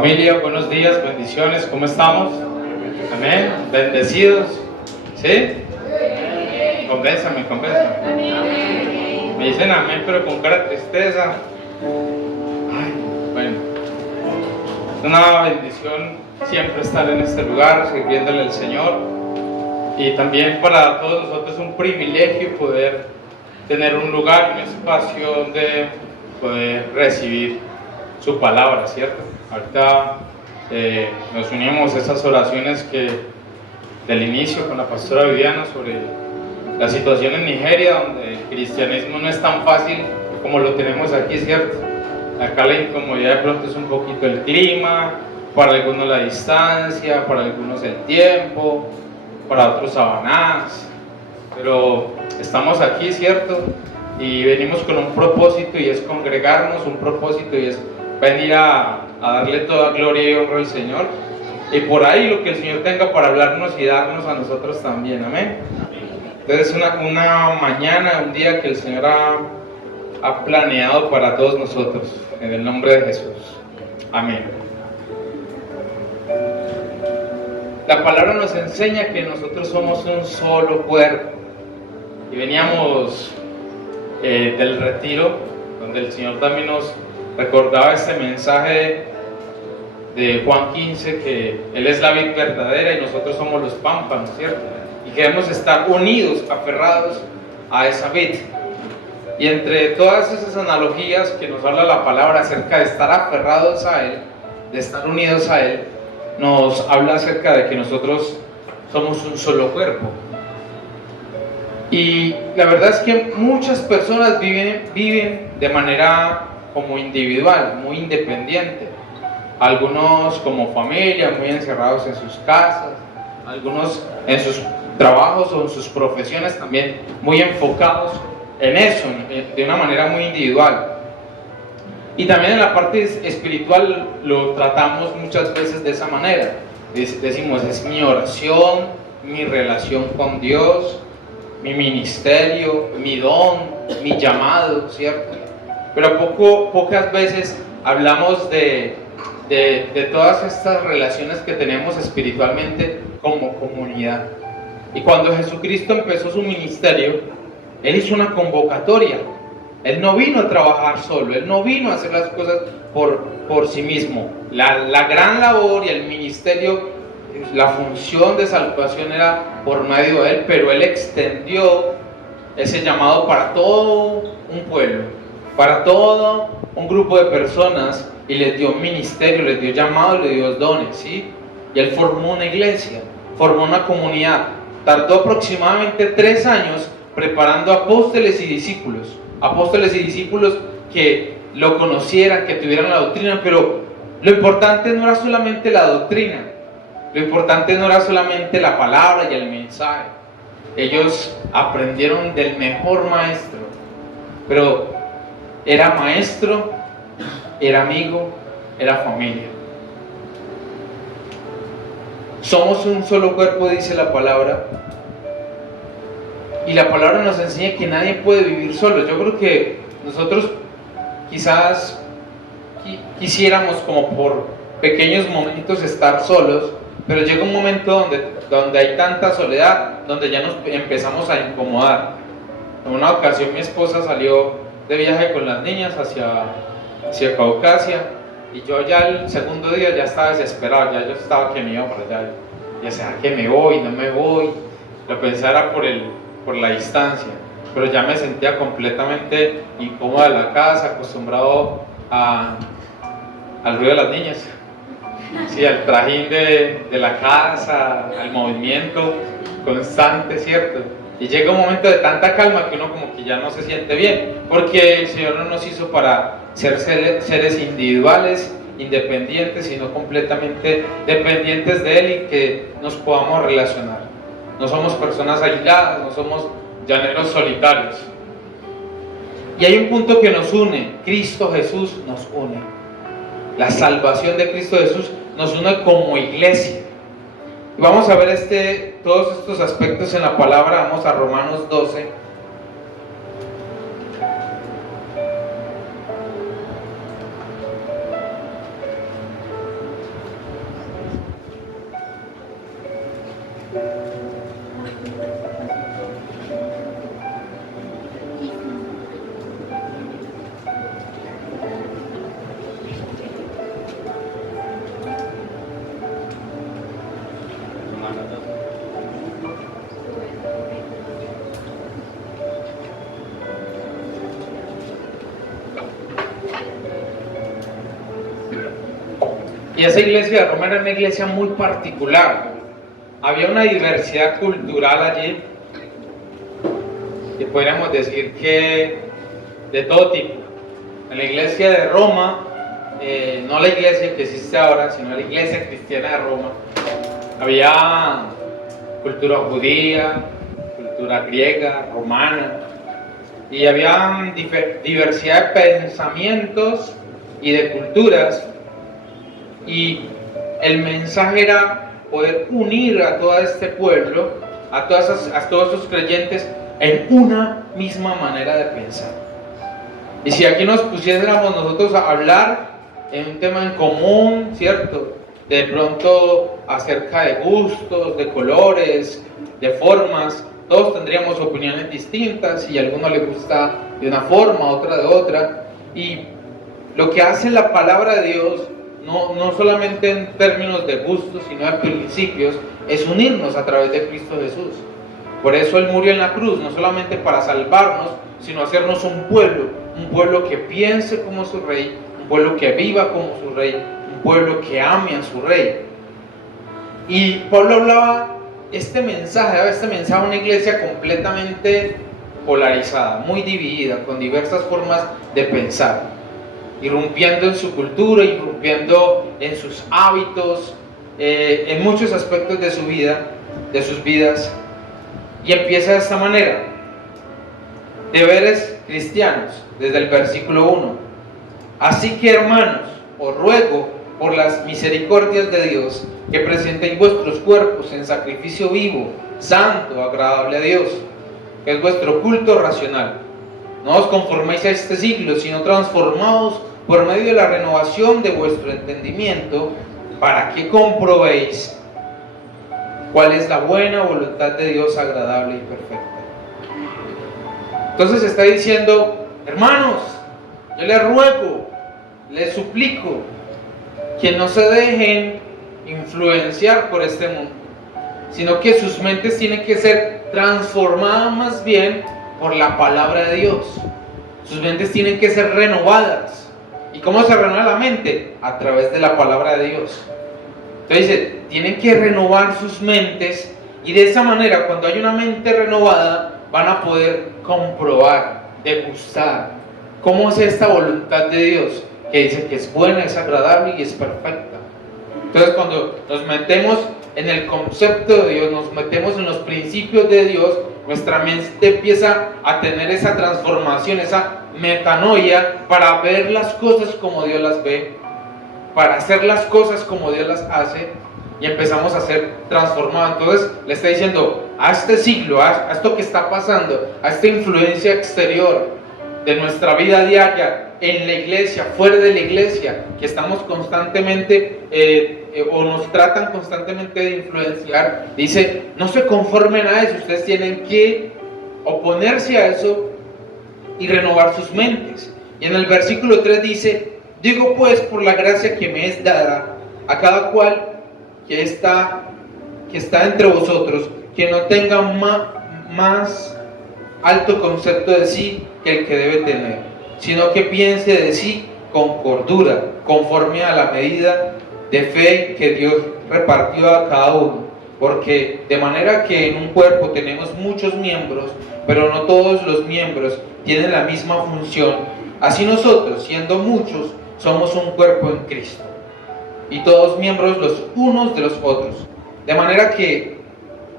Familia, buenos días, bendiciones, ¿cómo estamos? Amén, bendecidos, ¿sí? Compénsame. Me dicen amén, pero con cara de tristeza. Ay, bueno, es una bendición siempre estar en este lugar, sirviéndole al Señor. Y también para todos nosotros es un privilegio poder tener un lugar, un espacio donde poder recibir su palabra, ¿cierto? Ahorita nos unimos a esas oraciones del inicio con la pastora Viviana sobre la situación en Nigeria, donde el cristianismo no es tan fácil como lo tenemos aquí, ¿cierto? Acá la incomodidad de pronto es un poquito el clima, para algunos la distancia, para algunos el tiempo, para otros Sabanás, pero estamos aquí, ¿cierto? Y venimos con un propósito y es congregarnos, un propósito y es venir a darle toda gloria y honra al Señor, y por ahí lo que el Señor tenga para hablarnos y darnos a nosotros también, amén. Entonces una mañana, un día que el Señor ha planeado para todos nosotros, en el nombre de Jesús, amén. La palabra nos enseña que nosotros somos un solo cuerpo, y veníamos del retiro, donde el Señor también nos recordaba este mensaje de Juan 15, que Él es la vid verdadera y nosotros somos los pámpanos, ¿cierto? Y que debemos estar unidos, aferrados a esa vid. Y entre todas esas analogías que nos habla la palabra acerca de estar aferrados a Él, de estar unidos a Él, nos habla acerca de que nosotros somos un solo cuerpo. Y la verdad es que muchas personas viven de manera como individual, muy independiente. Algunos como familia, muy encerrados en sus casas, algunos en sus trabajos o en sus profesiones también muy enfocados en eso, de una manera muy individual. Y también en la parte espiritual lo tratamos muchas veces de esa manera. Decimos, es mi oración, mi relación con Dios, mi ministerio, mi don, mi llamado, ¿cierto? Pero pocas veces hablamos de todas estas relaciones que tenemos espiritualmente como comunidad. Y cuando Jesucristo empezó su ministerio, Él hizo una convocatoria. Él no vino a trabajar solo, Él no vino a hacer las cosas por sí mismo. La gran labor y el ministerio, la función de salvación era por medio de Él, pero Él extendió ese llamado para todo un pueblo, para todo un grupo de personas, y les dio ministerio, les dio llamado, les dio dones, ¿sí? Y Él formó una iglesia, formó una comunidad. Tardó aproximadamente 3 años preparando apóstoles y discípulos que lo conocieran, que tuvieran la doctrina. Pero lo importante no era solamente la doctrina, lo importante no era solamente la palabra y el mensaje. Ellos aprendieron del mejor maestro, pero era maestro, era amigo, era familia. Somos un solo cuerpo, dice la palabra, y la palabra nos enseña que nadie puede vivir solo. Yo creo que nosotros quizás quisiéramos como por pequeños momentos estar solos, pero llega un momento donde hay tanta soledad, donde ya nos empezamos a incomodar. En una ocasión mi esposa salió de viaje con las niñas hacia Caucasia, y yo ya el segundo día ya estaba desesperado, ya yo estaba que me iba para allá. Ya sea que me voy, no me voy. Lo pensara por la distancia, pero ya me sentía completamente incómodo en la casa, acostumbrado al ruido de las niñas, sí, al trajín de la casa, al movimiento constante, ¿cierto? Y llega un momento de tanta calma que uno como que ya no se siente bien, porque el Señor no nos hizo para ser seres individuales, independientes, sino completamente dependientes de Él, y que nos podamos relacionar. No somos personas aisladas, no somos llaneros solitarios. Y hay un punto que nos une: Cristo Jesús nos une. La salvación de Cristo Jesús nos une como iglesia. Y vamos a ver todos estos aspectos en la palabra. Vamos a Romanos 12. Y esa iglesia de Roma era una iglesia muy particular. Había una diversidad cultural allí, y podríamos decir que de todo tipo. En la iglesia de Roma, no la iglesia que existe ahora, sino la iglesia cristiana de Roma, había cultura judía, cultura griega, romana, y había diversidad de pensamientos y de culturas. Y el mensaje era poder unir a todo este pueblo, a todos esos creyentes, en una misma manera de pensar. Y si aquí nos pusiéramos nosotros a hablar en un tema en común, ¿cierto? De pronto acerca de gustos, de colores, de formas, todos tendríamos opiniones distintas y a alguno le gusta de una forma, a otra de otra. Y lo que hace la palabra de Dios, no solamente en términos de gustos, sino de principios, es unirnos a través de Cristo Jesús. Por eso Él murió en la cruz, no solamente para salvarnos, sino hacernos un pueblo que piense como su Rey, un pueblo que viva como su Rey, un pueblo que ame a su Rey. Y Pablo hablaba este mensaje a una iglesia completamente polarizada, muy dividida, con diversas formas de pensar, irrumpiendo en su cultura, irrumpiendo en sus hábitos, en muchos aspectos de su vida, de sus vidas. Y empieza de esta manera: deberes cristianos, desde el versículo 1. Así que, hermanos, os ruego por las misericordias de Dios que presentéis vuestros cuerpos en sacrificio vivo, santo, agradable a Dios, que es vuestro culto racional. No os conforméis a este siglo, sino transformaos por medio de la renovación de vuestro entendimiento, para que comprobéis cuál es la buena voluntad de Dios, agradable y perfecta. Entonces está diciendo: hermanos, yo les ruego, les suplico que no se dejen influenciar por este mundo, sino que sus mentes tienen que ser transformadas más bien por la palabra de Dios. Sus mentes tienen que ser renovadas. ¿Y cómo se renueva la mente? A través de la palabra de Dios. Entonces dice, tienen que renovar sus mentes, y de esa manera, cuando hay una mente renovada, van a poder comprobar, degustar cómo es esta voluntad de Dios, que dice que es buena, es agradable y es perfecta. Entonces, cuando nos metemos en el concepto de Dios, nos metemos en los principios de Dios, nuestra mente empieza a tener esa transformación, esa metanoia, para ver las cosas como Dios las ve, para hacer las cosas como Dios las hace, y empezamos a ser transformados. Entonces le está diciendo a este siglo, a esto que está pasando, a esta influencia exterior de nuestra vida diaria, en la iglesia, fuera de la iglesia, que estamos constantemente o nos tratan constantemente de influenciar, dice: no se conformen a eso, ustedes tienen que oponerse a eso y renovar sus mentes. Y en el versículo 3 dice: digo pues, por la gracia que me es dada, a cada cual que está entre vosotros, que no tenga más alto concepto de sí que el que debe tener, sino que piense de sí con cordura, conforme a la medida de fe que Dios repartió a cada uno. Porque de manera que en un cuerpo tenemos muchos miembros, pero no todos los miembros tienen la misma función, así nosotros, siendo muchos, somos un cuerpo en Cristo, y todos miembros los unos de los otros. De manera que,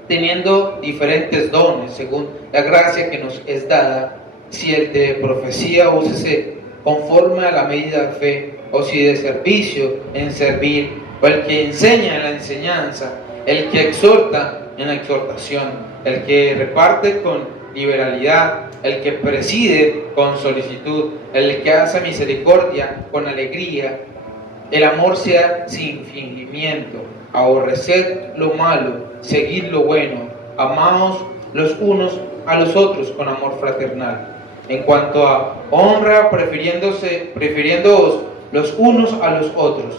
teniendo diferentes dones según la gracia que nos es dada, si el de profecía, úsese conforme a la medida de fe, o si de servicio, en servir, o el que enseña en la enseñanza, el que exhorta en la exhortación, el que reparte con liberalidad, el que preside con solicitud, el que hace misericordia con alegría. El amor sea sin fingimiento, aborreced lo malo, seguid lo bueno, amaos los unos a los otros con amor fraternal. En cuanto a honra, prefiriéndoos los unos a los otros.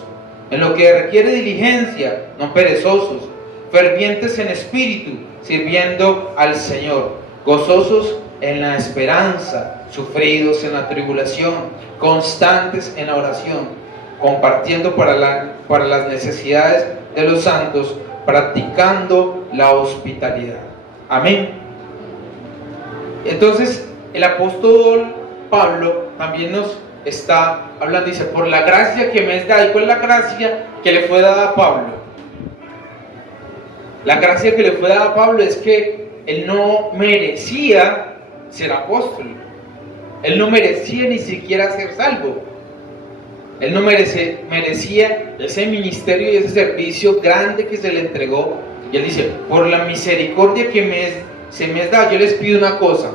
En lo que requiere diligencia, no perezosos, fervientes en espíritu, sirviendo al Señor, gozosos en la esperanza, sufridos en la tribulación, constantes en la oración, compartiendo para las necesidades de los santos, practicando la hospitalidad. Amén. Entonces, el apóstol Pablo también nos está hablando, dice, por la gracia que me es dada. ¿Y cuál es la gracia que le fue dada a Pablo? La gracia que le fue dada a Pablo es que él no merecía ser apóstol. Él no merecía ni siquiera ser salvo. Él no merecía ese ministerio y ese servicio grande que se le entregó. Y él dice, por la misericordia que se me es dada, yo les pido una cosa.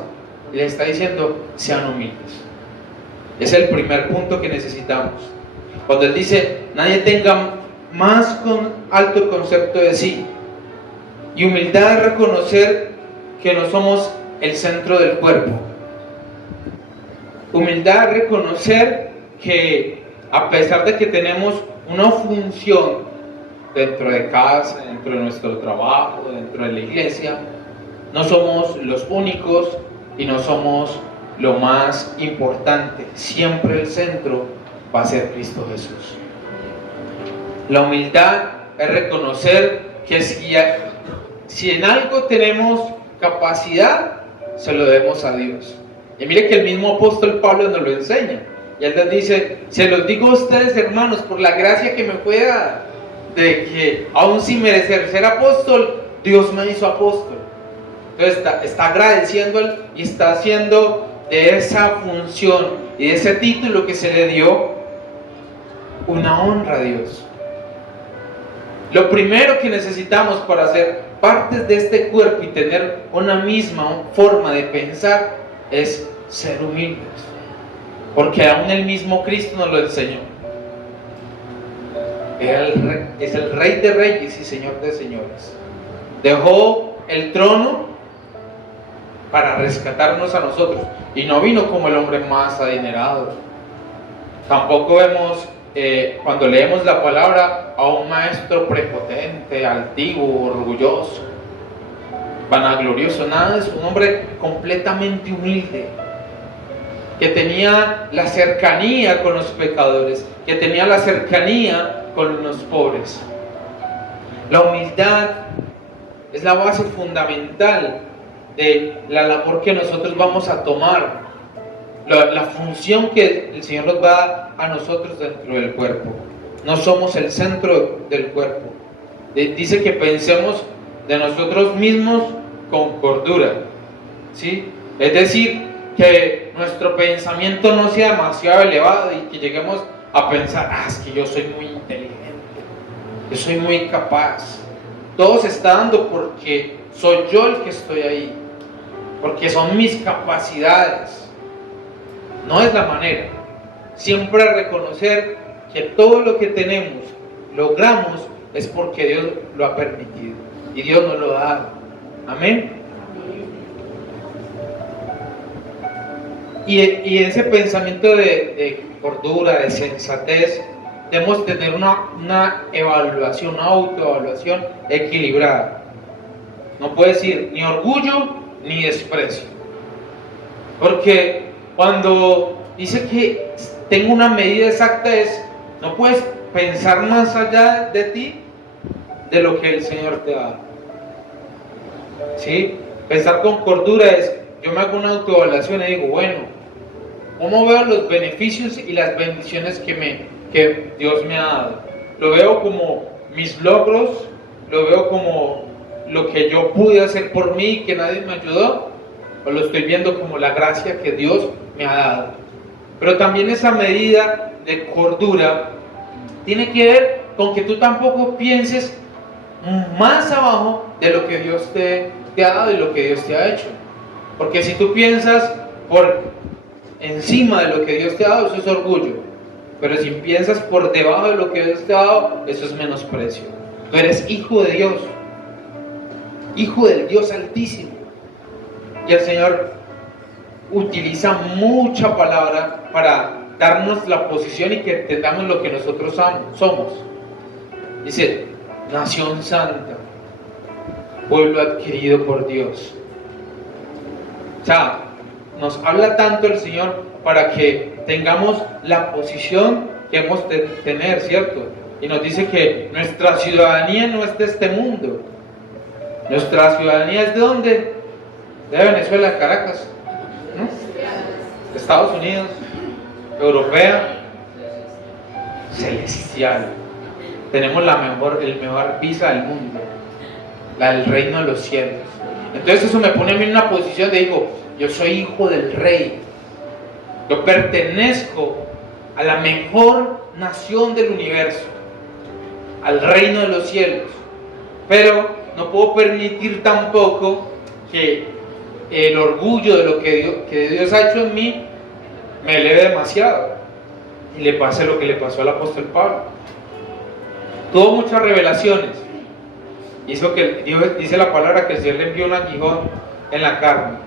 Y les está diciendo, sean humildes. Es el primer punto que necesitamos. Cuando él dice, nadie tenga más alto concepto de sí. Y humildad es reconocer que no somos el centro del cuerpo. Humildad es reconocer que a pesar de que tenemos una función dentro de casa, dentro de nuestro trabajo, dentro de la iglesia, no somos los únicos y no somos lo más importante. Siempre el centro va a ser Cristo Jesús. La humildad es reconocer que si en algo tenemos capacidad, se lo debemos a Dios. Y mire que el mismo apóstol Pablo nos lo enseña. Y él les dice, se los digo a ustedes, hermanos, por la gracia que me fue dada, de que aún sin merecer ser apóstol, Dios me hizo apóstol. Entonces está agradeciendo él y está haciendo de esa función y de ese título que se le dio una honra a Dios. Lo primero que necesitamos para ser partes de este cuerpo y tener una misma forma de pensar es ser humildes, porque aún el mismo Cristo nos lo enseñó. Es el Rey de Reyes y Señor de Señores. Dejó el trono para rescatarnos a nosotros, y no vino como el hombre más adinerado. Tampoco vemos cuando leemos la palabra a un maestro prepotente, altivo, orgulloso, vanaglorioso. Nada, es un hombre completamente humilde, que tenía la cercanía con los pecadores, que tenía la cercanía con los pobres. La humildad es la base fundamental de la labor que nosotros vamos a tomar, la función que el Señor nos da a nosotros dentro del cuerpo. No somos el centro del cuerpo. Dice que pensemos de nosotros mismos con cordura, ¿sí? Es decir, que nuestro pensamiento no sea demasiado elevado y que lleguemos a pensar, es que yo soy muy inteligente, yo soy muy capaz, todo se está dando porque soy yo el que estoy ahí, porque son mis capacidades. No es la manera. Siempre reconocer que todo lo que tenemos, logramos, es porque Dios lo ha permitido y Dios nos lo ha dado. Amén. Y ese pensamiento de cordura, de sensatez, debemos tener una evaluación, una autoevaluación equilibrada. No puede decir ni orgullo ni desprecio, porque cuando dice que tengo una medida exacta, no puedes pensar más allá de ti de lo que el Señor te da. ¿Sí? Pensar con cordura es, yo me hago una autoevaluación y digo, bueno, ¿cómo veo los beneficios y las bendiciones que Dios me ha dado? Lo veo como mis logros, lo veo como lo que yo pude hacer por mí y que nadie me ayudó, o lo estoy viendo como la gracia que Dios me ha dado. Pero también esa medida de cordura tiene que ver con que tú tampoco pienses más abajo de lo que Dios te ha dado y lo que Dios te ha hecho. Porque si tú piensas por encima de lo que Dios te ha dado, eso es orgullo. Pero si piensas por debajo de lo que Dios te ha dado, eso es menosprecio. Tú eres hijo de Dios, hijo del Dios Altísimo. Y el Señor utiliza mucha palabra para darnos la posición y que entendamos lo que nosotros somos. Dice, nación santa, pueblo adquirido por Dios. O sea, nos habla tanto el Señor para que tengamos la posición que hemos de tener, ¿cierto? Y nos dice que nuestra ciudadanía no es de este mundo. Nuestra ciudadanía es de ¿dónde? De Venezuela, de Caracas, ¿no? De Estados Unidos, europea, celestial. Tenemos el mejor visa del mundo, la del reino de los cielos. Entonces eso me pone a mí en una posición de digo, yo soy hijo del rey. Yo pertenezco a la mejor nación del universo, al reino de los cielos. Pero no puedo permitir tampoco que el orgullo de lo que Dios ha hecho en mí me eleve demasiado y le pase lo que le pasó al apóstol Pablo. Tuvo muchas revelaciones. Hizo que Dios, dice la palabra, que el Señor le envió un aguijón en la carne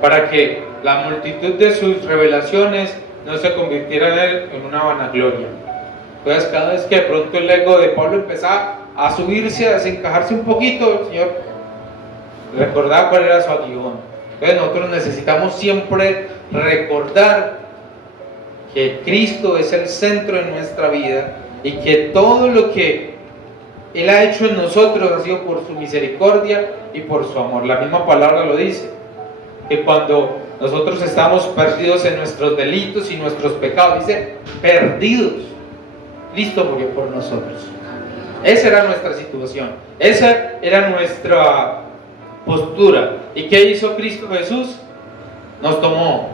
para que la multitud de sus revelaciones no se convirtiera en él en una vanagloria. Entonces cada vez que de pronto el ego de Pablo empezaba a subirse, a desencajarse un poquito, el Señor recordaba cuál era su aguijón. Entonces nosotros necesitamos siempre recordar que Cristo es el centro de nuestra vida y que todo lo que Él ha hecho en nosotros ha sido por su misericordia y por su amor. La misma palabra lo dice, que cuando nosotros estamos perdidos en nuestros delitos y nuestros pecados, dice perdidos, Cristo murió por nosotros. Esa era nuestra situación, esa era nuestra postura. ¿Y qué hizo Cristo Jesús? Nos tomó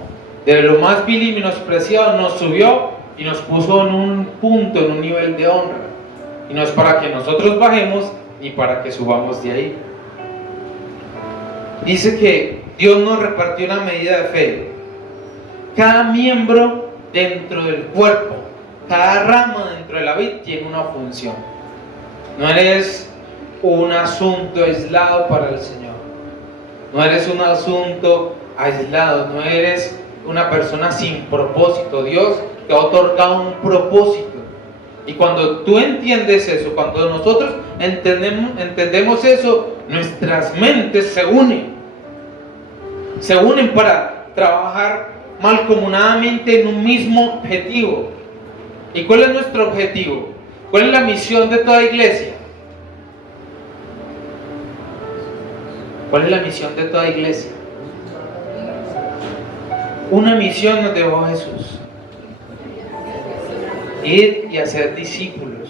de lo más vil y menospreciado, nos subió y nos puso en un punto, en un nivel de honra. Y no es para que nosotros bajemos ni para que subamos de ahí. Dice que Dios nos repartió una medida de fe. Cada miembro dentro del cuerpo, cada rama dentro de la vid tiene una función. No eres un asunto aislado para el Señor. No eres un asunto aislado, no eres una persona sin propósito. Dios te ha otorgado un propósito. Y cuando tú entiendes eso, cuando nosotros entendemos eso, nuestras mentes se unen para trabajar mancomunadamente en un mismo objetivo. ¿Y cuál es nuestro objetivo? ¿Cuál es la misión de toda iglesia? ¿Cuál es la misión de toda iglesia? Una misión nos dejó Jesús: ir y hacer discípulos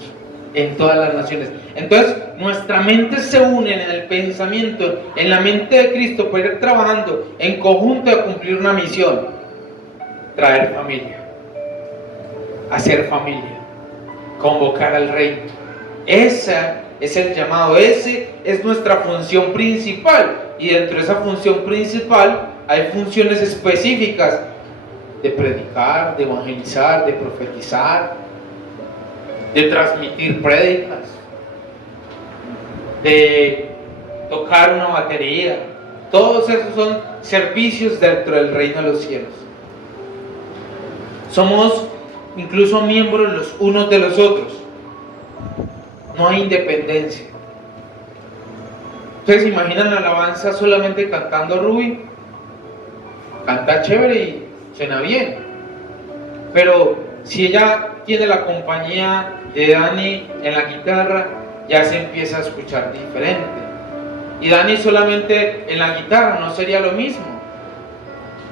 en todas las naciones. Entonces nuestra mente se une en el pensamiento, en la mente de Cristo, para ir trabajando en conjunto a cumplir una misión: traer familia, hacer familia, convocar al reino. Ese es el llamado, ese es nuestra función principal. Y dentro de esa función principal hay funciones específicas: de predicar, de evangelizar, de profetizar, de transmitir prédicas, de tocar una batería. Todos esos son servicios dentro del reino de los cielos. Somos incluso miembros los unos de los otros. No hay independencia. ¿Ustedes se imaginan la alabanza solamente cantando Ruby? Canta chévere y suena bien, pero si ella tiene la compañía de Dani en la guitarra, ya se empieza a escuchar diferente. Y Dani solamente en la guitarra no sería lo mismo,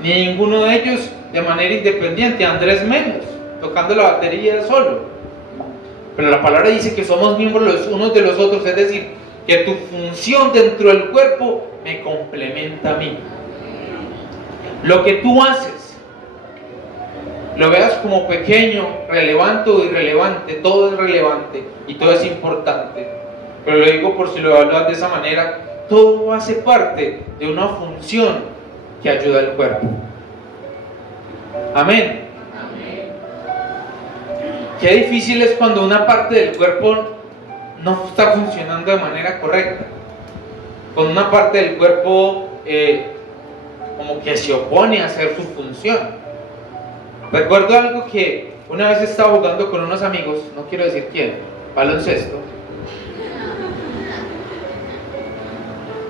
ni ninguno de ellos de manera independiente. Andrés menos, tocando la batería solo. Pero la palabra dice que somos miembros los unos de los otros, es decir, que tu función dentro del cuerpo me complementa a mí. Lo que tú haces, lo veas como pequeño, relevante o irrelevante, todo es relevante y todo es importante. Pero lo digo por si lo evalúas de esa manera, todo hace parte de una función que ayuda al cuerpo. Amén. Qué difícil es cuando una parte del cuerpo no está funcionando de manera correcta, con una parte del cuerpo como que se opone a hacer su función. Recuerdo algo que una vez estaba jugando con unos amigos, no quiero decir quién, baloncesto,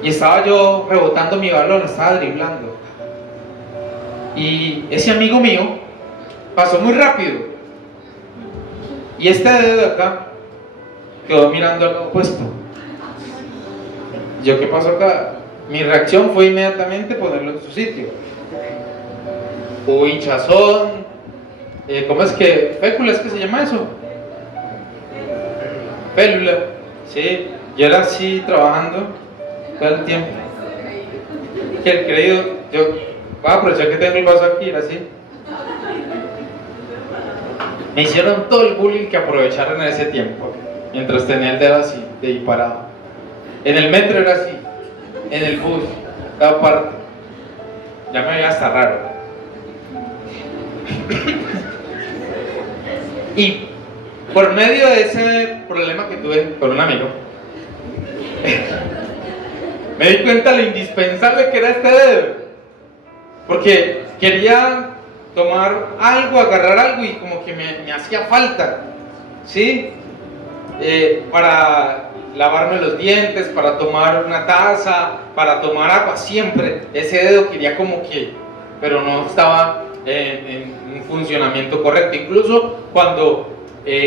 y estaba yo rebotando mi balón, estaba driblando, y ese amigo mío pasó muy rápido, y este dedo de acá quedó mirando al lado opuesto. ¿Yo qué pasó acá? Mi reacción fue inmediatamente ponerlo en su sitio. Hubo hinchazón, ¿cómo es que? ¿Fécula es que se llama eso? Félula, sí. Yo era así trabajando todo el tiempo. Que el creído, yo voy a aprovechar que tengo el vaso aquí, era así. Me hicieron todo el bullying que aprovecharon en ese tiempo, mientras tenía el dedo así, de ahí parado. En el metro era así, en el bus, cada parte. Ya me veía hasta raro. Y por medio de ese problema que tuve con un amigo, me di cuenta lo indispensable que era este dedo. Porque quería tomar algo, agarrar algo y como que me hacía falta, ¿sí? Para lavarme los dientes, para tomar una taza, para tomar agua, siempre ese dedo quería como que, pero no estaba en un funcionamiento correcto. Incluso cuando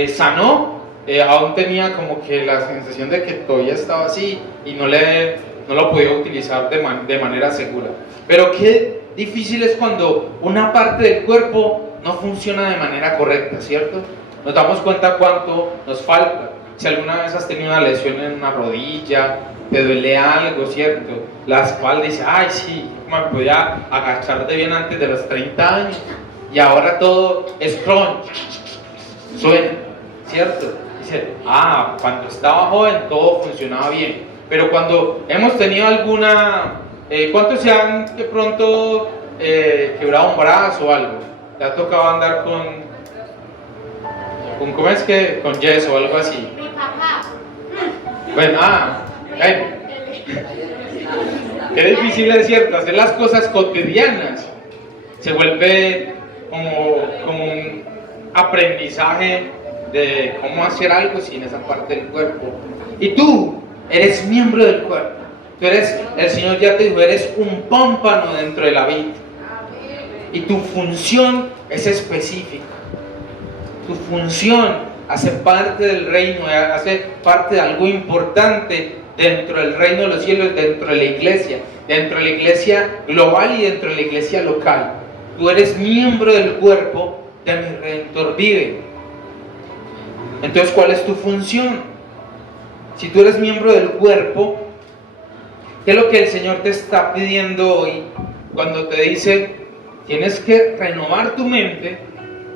sanó, aún tenía como que la sensación de que todavía estaba así y no lo podía utilizar de manera segura. Pero qué difícil es cuando una parte del cuerpo no funciona de manera correcta, ¿cierto? Nos damos cuenta cuánto nos falta. Si alguna vez has tenido una lesión en una rodilla, te duele algo, ¿cierto? La espalda, dice, ay sí, me podía agachar de bien antes de los 30 años y ahora todo es crunch, suena, ¿cierto? Dice, cuando estaba joven todo funcionaba bien, pero cuando hemos tenido alguna, ¿cuántos se han de pronto quebrado un brazo o algo? ¿Te ha tocado andar con ¿cómo es que? Con yeso o algo así? Mi papá. Bueno, qué difícil es, cierto, hacer las cosas cotidianas. Se vuelve como un aprendizaje de cómo hacer algo sin esa parte del cuerpo. Y tú eres miembro del cuerpo. El Señor ya te dijo, eres un pámpano dentro de la vid. Y tu función es específica. Tu función hace parte del reino, hace parte de algo importante dentro del reino de los cielos, dentro de la iglesia global y dentro de la iglesia local. Tú eres miembro del cuerpo de mi Redentor vive. Entonces, ¿cuál es tu función? Si tú eres miembro del cuerpo, ¿qué es lo que el Señor te está pidiendo hoy cuando te dice, tienes que renovar tu mente,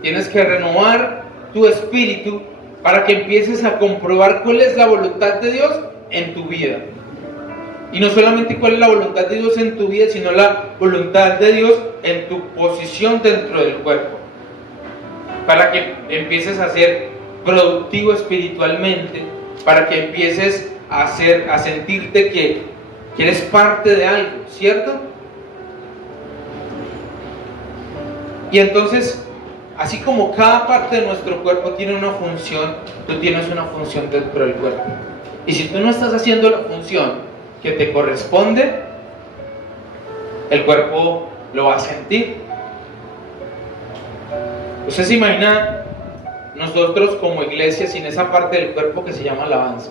tienes que renovar tu espíritu para que empieces a comprobar cuál es la voluntad de Dios en tu vida? Y no solamente cuál es la voluntad de Dios en tu vida, sino la voluntad de Dios en tu posición dentro del cuerpo. Para que empieces a ser productivo espiritualmente, para que empieces a sentirte que eres parte de algo, ¿cierto? Y entonces, así como cada parte de nuestro cuerpo tiene una función, tú tienes una función dentro del cuerpo. Y si tú no estás haciendo la función que te corresponde, el cuerpo lo va a sentir. ¿Usted se imagina nosotros como iglesia sin esa parte del cuerpo que se llama alabanza?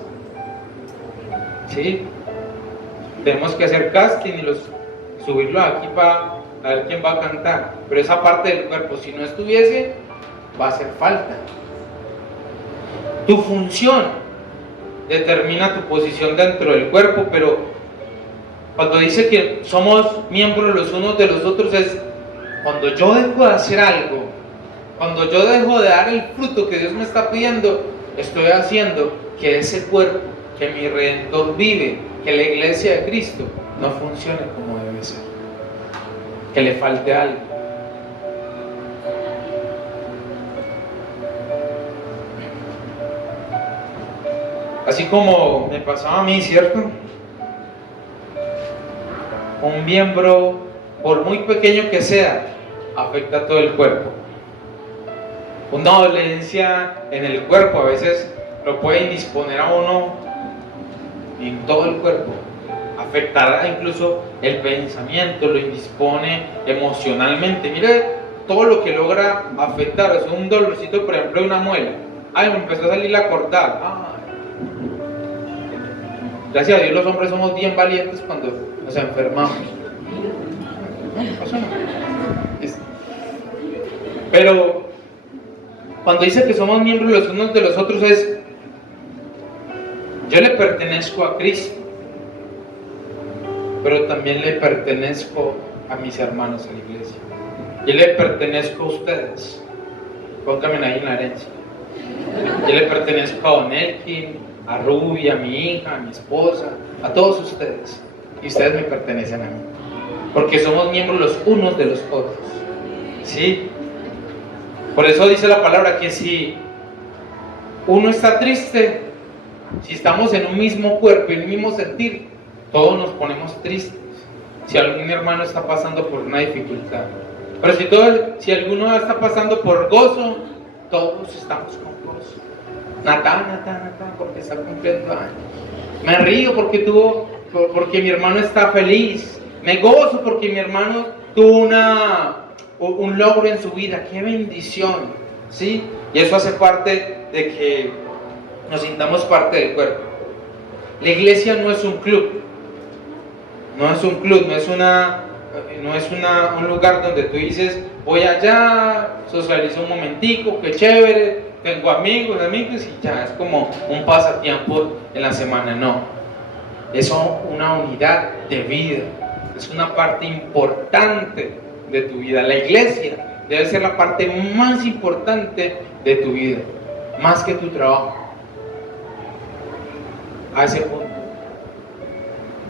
¿Sí? Tenemos que hacer casting y subirlo aquí para ver quién va a cantar. Pero esa parte del cuerpo, si no estuviese, va a hacer falta. Tu función determina tu posición dentro del cuerpo, pero cuando dice que somos miembros los unos de los otros, es cuando yo dejo de hacer algo, cuando yo dejo de dar el fruto que Dios me está pidiendo, estoy haciendo que ese cuerpo, que mi Redentor vive, que la iglesia de Cristo no funcione como debe ser, que le falte algo. Así como me pasaba a mí, ¿cierto? Un miembro, por muy pequeño que sea, afecta a todo el cuerpo. Una dolencia en el cuerpo a veces lo puede indisponer a uno en todo el cuerpo. Afectará incluso el pensamiento, lo indispone emocionalmente. Mire todo lo que logra afectar. Es un dolorcito, por ejemplo, de una muela. Ay, me empezó a salir la cordal. Gracias a Dios los hombres somos bien valientes cuando nos enfermamos. Pero cuando dice que somos miembros los unos de los otros es: yo le pertenezco a Cristo, pero también le pertenezco a mis hermanos en la iglesia. Yo le pertenezco a ustedes. Pónganme ahí en la herencia. Yo le pertenezco a Don Elkin, a Ruby, a mi hija, a mi esposa, a todos ustedes. Y ustedes me pertenecen a mí. Porque somos miembros los unos de los otros. ¿Sí? Por eso dice la palabra que si uno está triste, si estamos en un mismo cuerpo, en un mismo sentir, todos nos ponemos tristes. Si algún hermano está pasando por una dificultad. Pero si alguno está pasando por gozo, todos estamos con gozo. Natán, porque está cumpliendo años. Me río porque mi hermano está feliz. Me gozo porque mi hermano tuvo un logro en su vida. ¡Qué bendición! ¿Sí? Y eso hace parte de que nos sintamos parte del cuerpo. La iglesia no es un club. No es un club, no es un lugar donde tú dices: voy allá, socializo un momentico, qué chévere, tengo amigos y ya, es como un pasatiempo en la semana. No, es una unidad de vida, es una parte importante de tu vida. La iglesia debe ser la parte más importante de tu vida, más que tu trabajo. A ese punto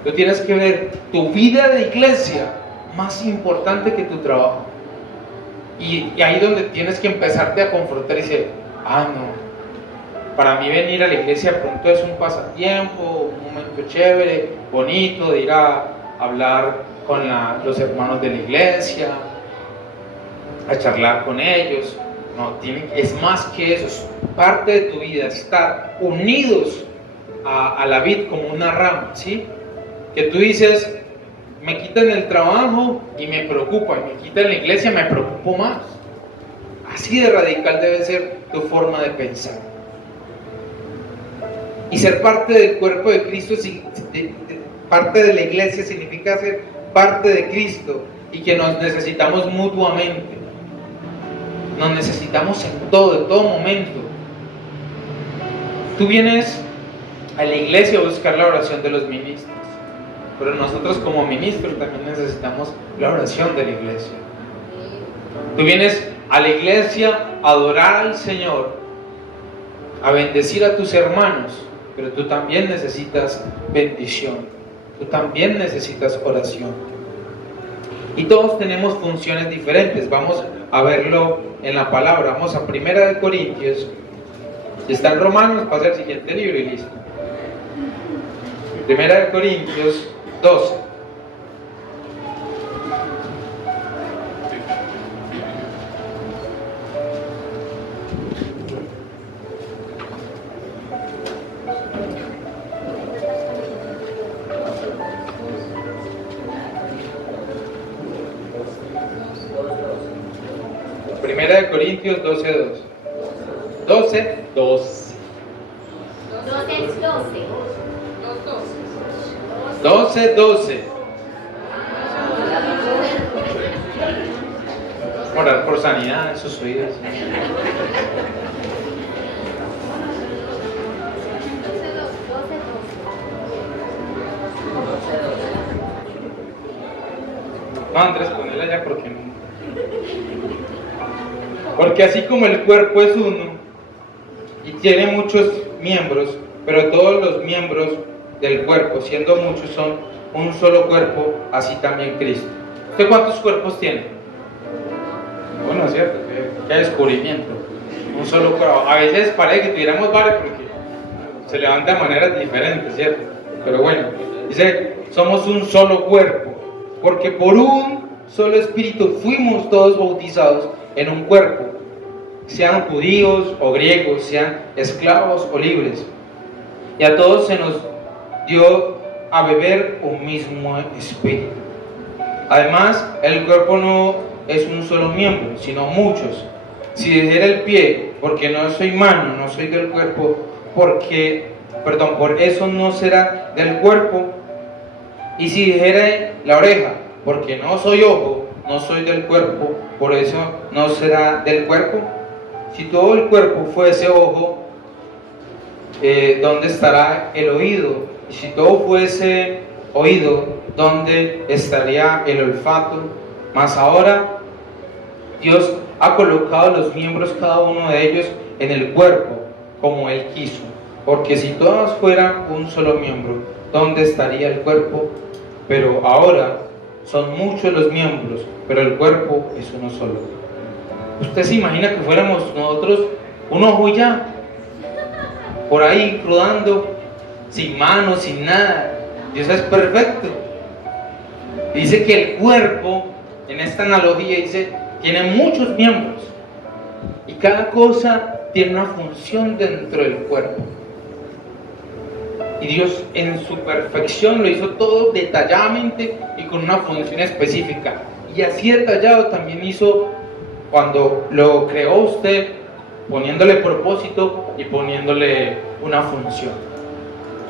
tú tienes que ver tu vida de iglesia más importante que tu trabajo. Y ahí donde tienes que empezarte a confrontar y decir: no, para mí venir a la iglesia de pronto es un pasatiempo, un momento chévere, bonito, de ir a hablar con los hermanos de la iglesia, a charlar con ellos. No, es más que eso, es parte de tu vida, estar unidos a la vid como una rama, ¿sí? Que tú dices: me quitan el trabajo y me preocupa, y me quitan la iglesia, me preocupo más. Así de radical debe ser tu forma de pensar. Y ser parte del cuerpo de Cristo, parte de la iglesia, significa ser parte de Cristo y que nos necesitamos mutuamente. Nos necesitamos en todo momento. Tú vienes a la iglesia a buscar la oración de los ministros, pero nosotros como ministros también necesitamos la oración de la iglesia. Tú vienes a la iglesia a adorar al Señor, a bendecir a tus hermanos, pero tú también necesitas bendición, tú también necesitas oración. Y todos tenemos funciones diferentes. Vamos a verlo en la palabra. Vamos a 1 de Corintios. Si está en Romanos, pasa al siguiente libro y listo. 1 de Corintios 12. Primera de Corintios 12:2. 12. 12. Orar por sanidad en sus oídos. No, Andrés, ponela ya porque no. Porque así como el cuerpo es uno y tiene muchos miembros, pero todos los miembros del cuerpo, siendo muchos, son un solo cuerpo, así también Cristo. ¿Usted cuántos cuerpos tiene? Bueno, cierto, qué descubrimiento. Un solo cuerpo. A veces parece que tuviéramos varios porque se levanta de maneras diferentes, ¿cierto? Pero bueno, dice, somos un solo cuerpo, porque por un solo espíritu fuimos todos bautizados en un cuerpo, sean judíos o griegos, sean esclavos o libres, y a todos se nos dio a beber un mismo espíritu. Además, el cuerpo no es un solo miembro, sino muchos. Si dijera el pie, porque no soy mano, no soy del cuerpo, por eso no será del cuerpo. Y si dijera la oreja, porque no soy ojo, no soy del cuerpo, por eso no será del cuerpo. Si todo el cuerpo fuese ojo, ¿dónde estará el oído? Y si todo fuese oído, ¿dónde estaría el olfato? Mas ahora Dios ha colocado los miembros, cada uno de ellos, en el cuerpo, como Él quiso. Porque si todos fueran un solo miembro, ¿dónde estaría el cuerpo? Pero ahora son muchos los miembros, pero el cuerpo es uno solo. ¿Usted se imagina que fuéramos nosotros un ojo y ya? Por ahí rodando, sin manos, sin nada. Dios es perfecto. Dice que el cuerpo, en esta analogía, dice, tiene muchos miembros. Y cada cosa tiene una función dentro del cuerpo. Y Dios en su perfección lo hizo todo detalladamente y con una función específica. Y así detallado también hizo cuando lo creó usted, poniéndole propósito y poniéndole una función.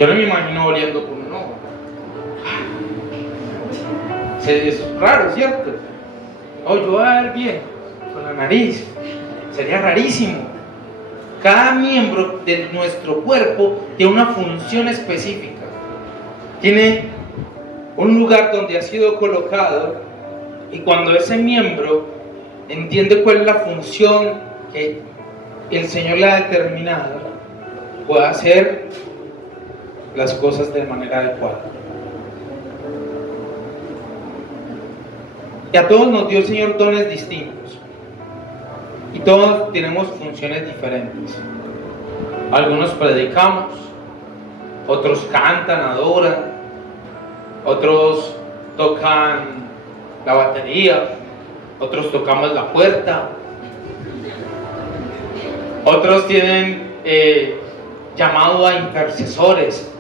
Yo no me imagino oliendo con un ojo. Es raro, ¿cierto? Oh, yo voy a ver bien con la nariz. Sería rarísimo. Cada miembro de nuestro cuerpo tiene una función específica. Tiene un lugar donde ha sido colocado, y cuando ese miembro entiende cuál es la función que el Señor le ha determinado, puede hacer las cosas de manera adecuada. Y a todos nos dio el Señor dones distintos. Y todos tenemos funciones diferentes. Algunos predicamos, otros cantan, adoran, otros tocan la batería, otros tocamos la puerta, otros tienen llamado a intercesores,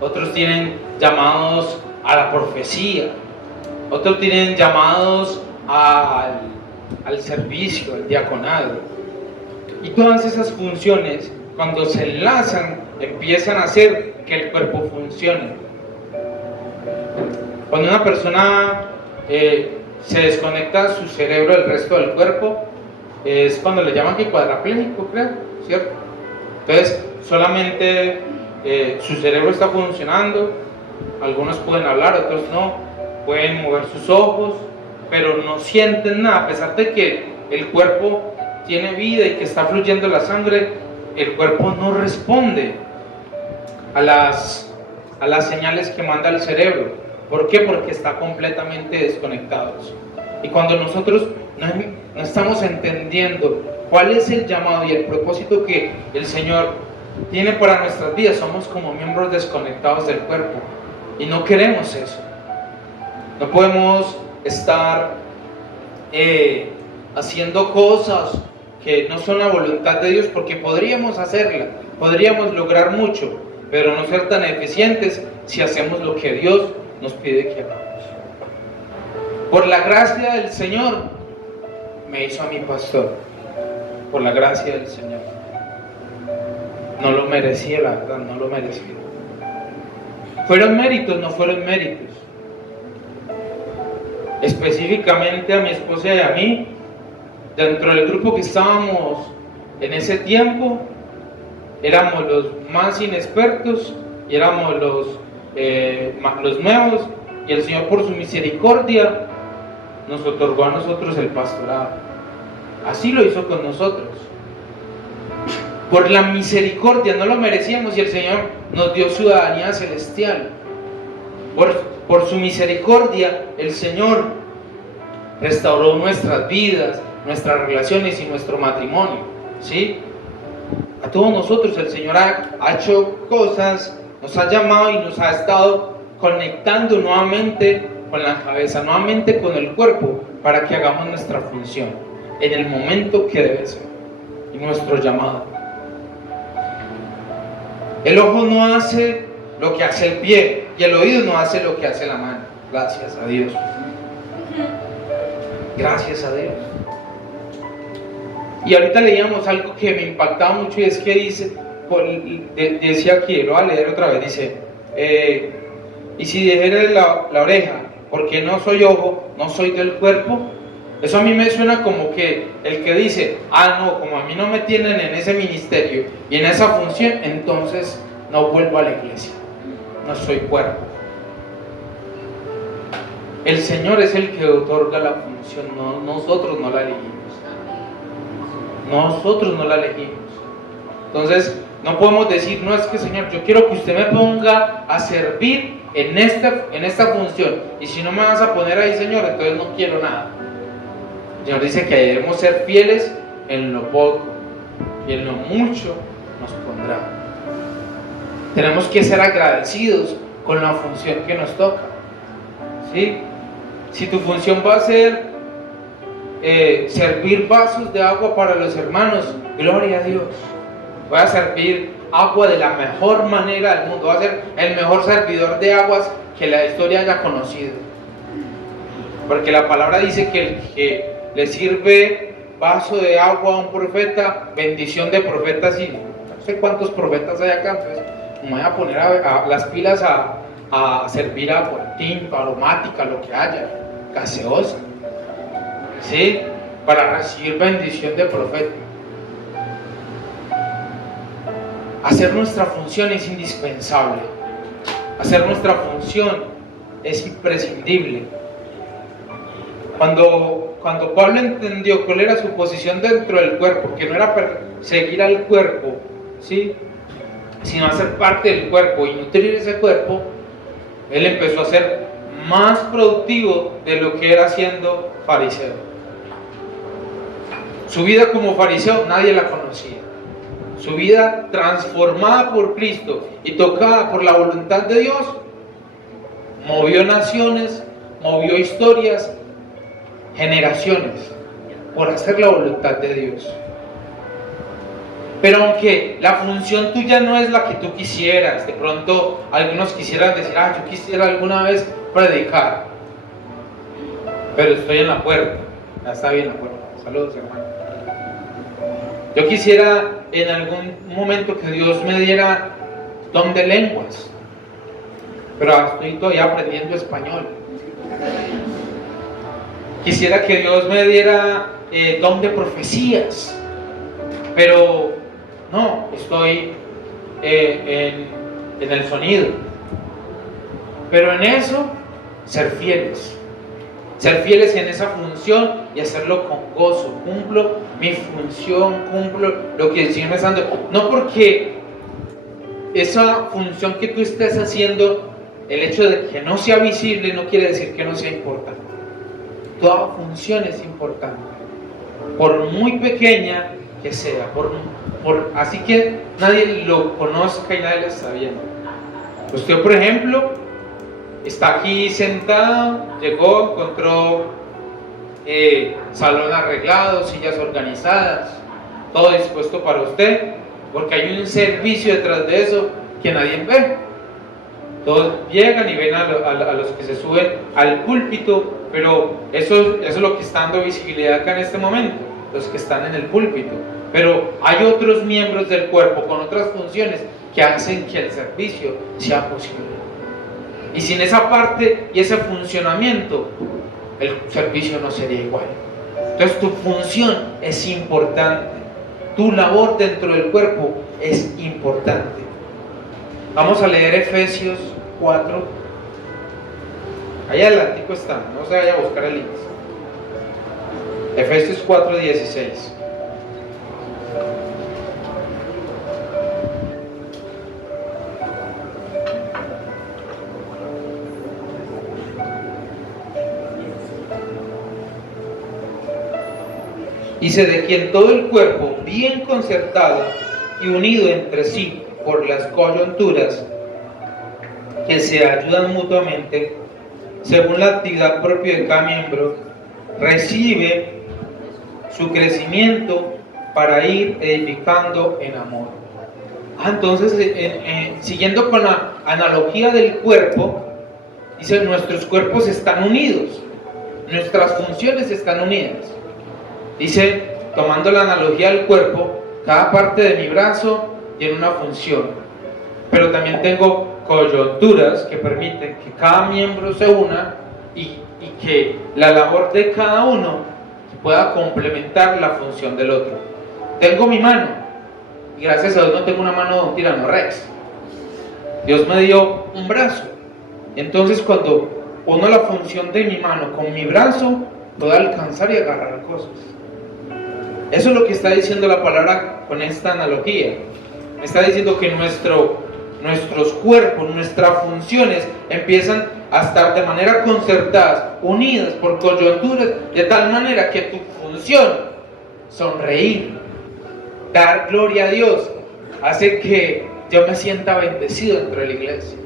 otros tienen llamados a la profecía, otros tienen llamados al servicio, al diaconado. Y todas esas funciones, cuando se enlazan, empiezan a hacer que el cuerpo funcione. Cuando una persona se desconecta su cerebro del resto del cuerpo, es cuando le llaman que cuadrapléjico, creo, ¿cierto? Entonces, solamente su cerebro está funcionando, algunos pueden hablar, otros no, pueden mover sus ojos, pero no sienten nada, a pesar de que el cuerpo tiene vida y que está fluyendo la sangre, el cuerpo no responde a las señales que manda el cerebro. ¿Por qué? Porque está completamente desconectados. Y cuando nosotros no estamos entendiendo cuál es el llamado y el propósito que el Señor tiene para nuestras vidas, somos como miembros desconectados del cuerpo y no queremos eso. No podemos estar haciendo cosas que no son la voluntad de Dios, porque podríamos hacerla, podríamos lograr mucho, pero no ser tan eficientes si hacemos lo que Dios nos pide que hagamos. Por la gracia del Señor me hizo a mi pastor, por la gracia del Señor. No lo merecía, la verdad, no lo merecía. ¿Fueron méritos? No fueron méritos. Específicamente a mi esposa y a mí, dentro del grupo que estábamos en ese tiempo, éramos los más inexpertos y éramos los nuevos, y el Señor, por su misericordia, nos otorgó a nosotros el pastorado. Así lo hizo con nosotros. Por la misericordia, no lo merecíamos, y el Señor nos dio ciudadanía celestial. Por su misericordia, el Señor restauró nuestras vidas, nuestras relaciones y nuestro matrimonio, ¿sí? A todos nosotros el Señor ha hecho cosas, nos ha llamado y nos ha estado conectando nuevamente con la cabeza, nuevamente con el cuerpo, para que hagamos nuestra función en el momento que debe ser y nuestro llamado. El ojo no hace lo que hace el pie y el oído no hace lo que hace la mano. Gracias a Dios. Gracias a Dios. Y ahorita leíamos algo que me impactaba mucho, y es que dice, decía aquí, lo voy a leer otra vez, dice, y si dijere la oreja, porque no soy ojo, no soy del cuerpo. Eso a mí me suena como que el que dice, no, como a mí no me tienen en ese ministerio y en esa función, entonces no vuelvo a la iglesia, no soy cuerpo. El Señor es el que otorga la función, no, nosotros no la elegimos. Nosotros no la elegimos. Entonces no podemos decir, no, es que Señor, yo quiero que usted me ponga a servir en esta función, y si no me vas a poner ahí, Señor, entonces no quiero nada. El Señor dice que debemos ser fieles en lo poco, y en lo mucho nos pondrá. Tenemos que ser agradecidos con la función que nos toca, ¿sí? Si tu función va a ser servir vasos de agua para los hermanos, gloria a Dios. Voy a servir agua de la mejor manera del mundo. Voy a ser el mejor servidor de aguas que la historia haya conocido, porque la palabra dice que el que le sirve vaso de agua a un profeta, bendición de profetas, y no sé cuántos profetas hay acá. Entonces me voy a poner a las pilas a servir agua tinta, aromática, lo que haya, gaseosa, ¿sí? Para recibir bendición de profeta. Hacer nuestra función es indispensable. Hacer nuestra función es imprescindible. Cuando Pablo entendió cuál era su posición dentro del cuerpo, que no era seguir al cuerpo, ¿sí?, sino hacer parte del cuerpo y nutrir ese cuerpo, él empezó a ser más productivo de lo que era siendo fariseo. Su vida como fariseo nadie la conocía. Su vida transformada por Cristo y tocada por la voluntad de Dios, movió naciones, movió historias, generaciones, por hacer la voluntad de Dios. Pero aunque la función tuya no es la que tú quisieras, de pronto algunos quisieran decir, yo quisiera alguna vez predicar, pero estoy en la puerta. Ya está bien la puerta. Saludos, hermano. Yo quisiera en algún momento que Dios me diera don de lenguas, pero estoy todavía aprendiendo español. Quisiera que Dios me diera don de profecías, pero no, estoy en el sonido. Pero en eso, ser fieles en esa función y hacerlo con gozo. Cumplo mi función, cumplo lo que el Señor me está dando. No porque esa función que tú estés haciendo, el hecho de que no sea visible, no quiere decir que no sea importante. Toda función es importante, por muy pequeña que sea, así que nadie lo conozca y nadie lo está viendo. Usted, por ejemplo, está aquí sentado, llegó, encontró salón arreglado, sillas organizadas, todo dispuesto para usted, porque hay un servicio detrás de eso que nadie ve. Todos llegan y ven a los que se suben al púlpito, pero eso es lo que está dando visibilidad acá en este momento, los que están en el púlpito. Pero hay otros miembros del cuerpo con otras funciones que hacen que el servicio sea posible. Y sin esa parte y ese funcionamiento, el servicio no sería igual. Entonces tu función es importante, tu labor dentro del cuerpo es importante. Vamos a leer Efesios 4. Ahí adelantico está, no se vaya a buscar el link. Efesios 4:16. Dice, de quien todo el cuerpo, bien concertado y unido entre sí por las coyunturas que se ayudan mutuamente, según la actividad propia de cada miembro, recibe su crecimiento para ir edificando en amor. Entonces, siguiendo con la analogía del cuerpo, dice, nuestros cuerpos están unidos, nuestras funciones están unidas. Dice, tomando la analogía del cuerpo, cada parte de mi brazo tiene una función, pero también tengo coyunturas que permiten que cada miembro se una y que la labor de cada uno pueda complementar la función del otro. Tengo mi mano, y gracias a Dios no tengo una mano de un tirano rex. Dios me dio un brazo. Entonces, cuando uno la función de mi mano con mi brazo, puedo alcanzar y agarrar cosas. Eso es lo que está diciendo la palabra con esta analogía. Me está diciendo que nuestros cuerpos, nuestras funciones empiezan a estar de manera concertadas, unidas por coyunturas, de tal manera que tu función, sonreír, dar gloria a Dios, hace que yo me sienta bendecido dentro de la iglesia.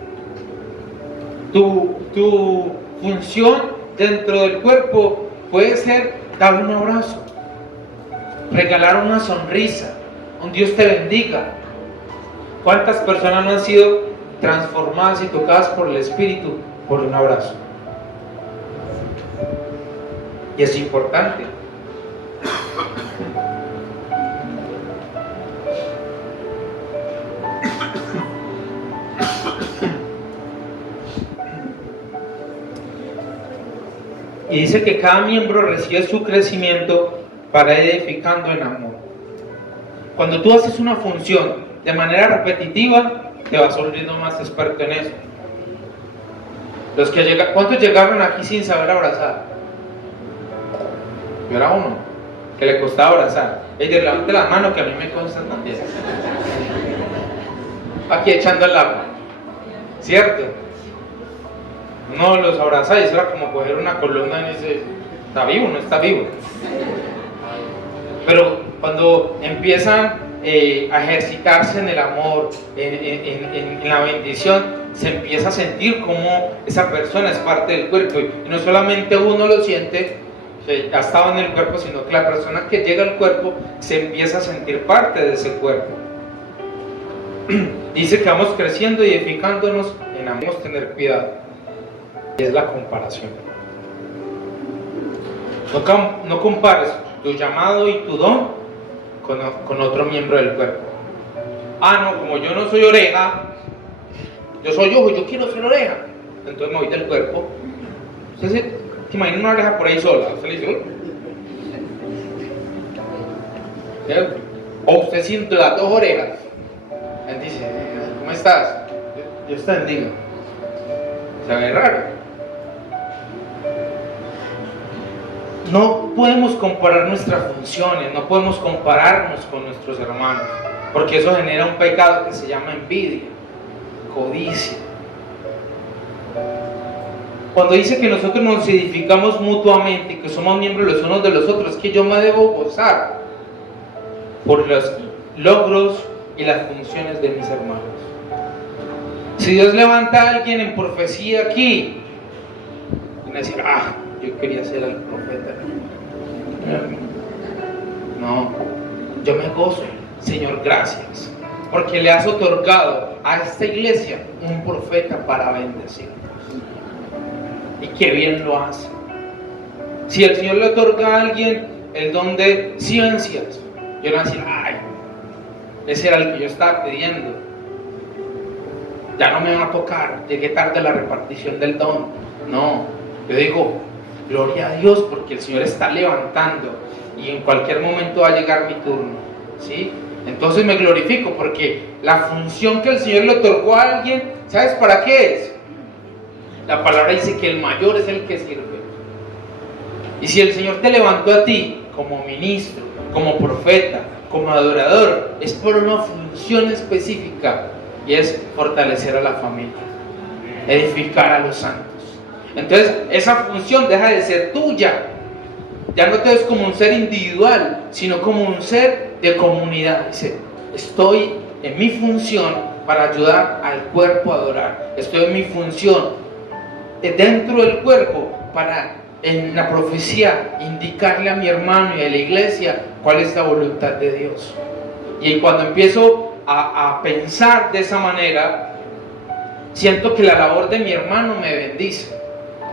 Tu función dentro del cuerpo puede ser dar un abrazo, regalar una sonrisa, un Dios te bendiga. ¿Cuántas personas no han sido transformadas y tocadas por el Espíritu por un abrazo? Y es importante. Y dice que cada miembro recibe su crecimiento para ir edificando en amor. Cuando tú haces una función de manera repetitiva, te vas volviendo más experto en eso. ¿Cuántos llegaron aquí sin saber abrazar? Yo era uno que le costaba abrazar. Ella levante la mano, que a mí me consta también. Aquí echando el agua, ¿cierto? Uno los abrazaba y eso era como coger una columna y dice, ¿está vivo o no está vivo? Pero cuando empiezan a ejercitarse en el amor, en la bendición, se empieza a sentir como esa persona es parte del cuerpo. Y no solamente uno lo siente, que ha estado en el cuerpo, sino que la persona que llega al cuerpo se empieza a sentir parte de ese cuerpo. Dice que vamos creciendo y edificándonos en amor. Debemos tener cuidado. Y es la comparación. No compares tu llamado y tu don con otro miembro del cuerpo. No, como yo no soy oreja, yo soy ojo y yo quiero ser oreja, entonces me voy del cuerpo. Usted se imagina una oreja por ahí sola. ¿Usted le dice? O usted siente las dos orejas. Él dice, ¿cómo estás? Dios te bendiga. Se ve raro. No podemos comparar nuestras funciones, no podemos compararnos con nuestros hermanos, porque eso genera un pecado que se llama envidia, codicia. Cuando dice que nosotros nos edificamos mutuamente y que somos miembros los unos de los otros, es que yo me debo gozar por los logros y las funciones de mis hermanos. Si Dios levanta a alguien en profecía aquí, y me dice, yo quería ser el profeta. No, yo me gozo, Señor, gracias, porque le has otorgado a esta iglesia un profeta para bendecirnos. Y qué bien lo hace. Si el Señor le otorga a alguien el don de ciencias, yo no voy a decir, ese era el que yo estaba pidiendo, ya no me va a tocar, llegué tarde a la repartición del don. No, yo digo, gloria a Dios, porque el Señor está levantando y en cualquier momento va a llegar mi turno, ¿sí? Entonces me glorifico porque la función que el Señor le otorgó a alguien, ¿sabes para qué es? La palabra dice que el mayor es el que sirve. Y si el Señor te levantó a ti como ministro, como profeta, como adorador, es por una función específica, y es fortalecer a la familia, edificar a los santos. Entonces esa función deja de ser tuya, ya no te ves como un ser individual, sino como un ser de comunidad. Dice, estoy en mi función para ayudar al cuerpo a adorar. Estoy en mi función dentro del cuerpo para, en la profecía, indicarle a mi hermano y a la iglesia cuál es la voluntad de Dios. Y cuando empiezo a pensar de esa manera, siento que la labor de mi hermano me bendice.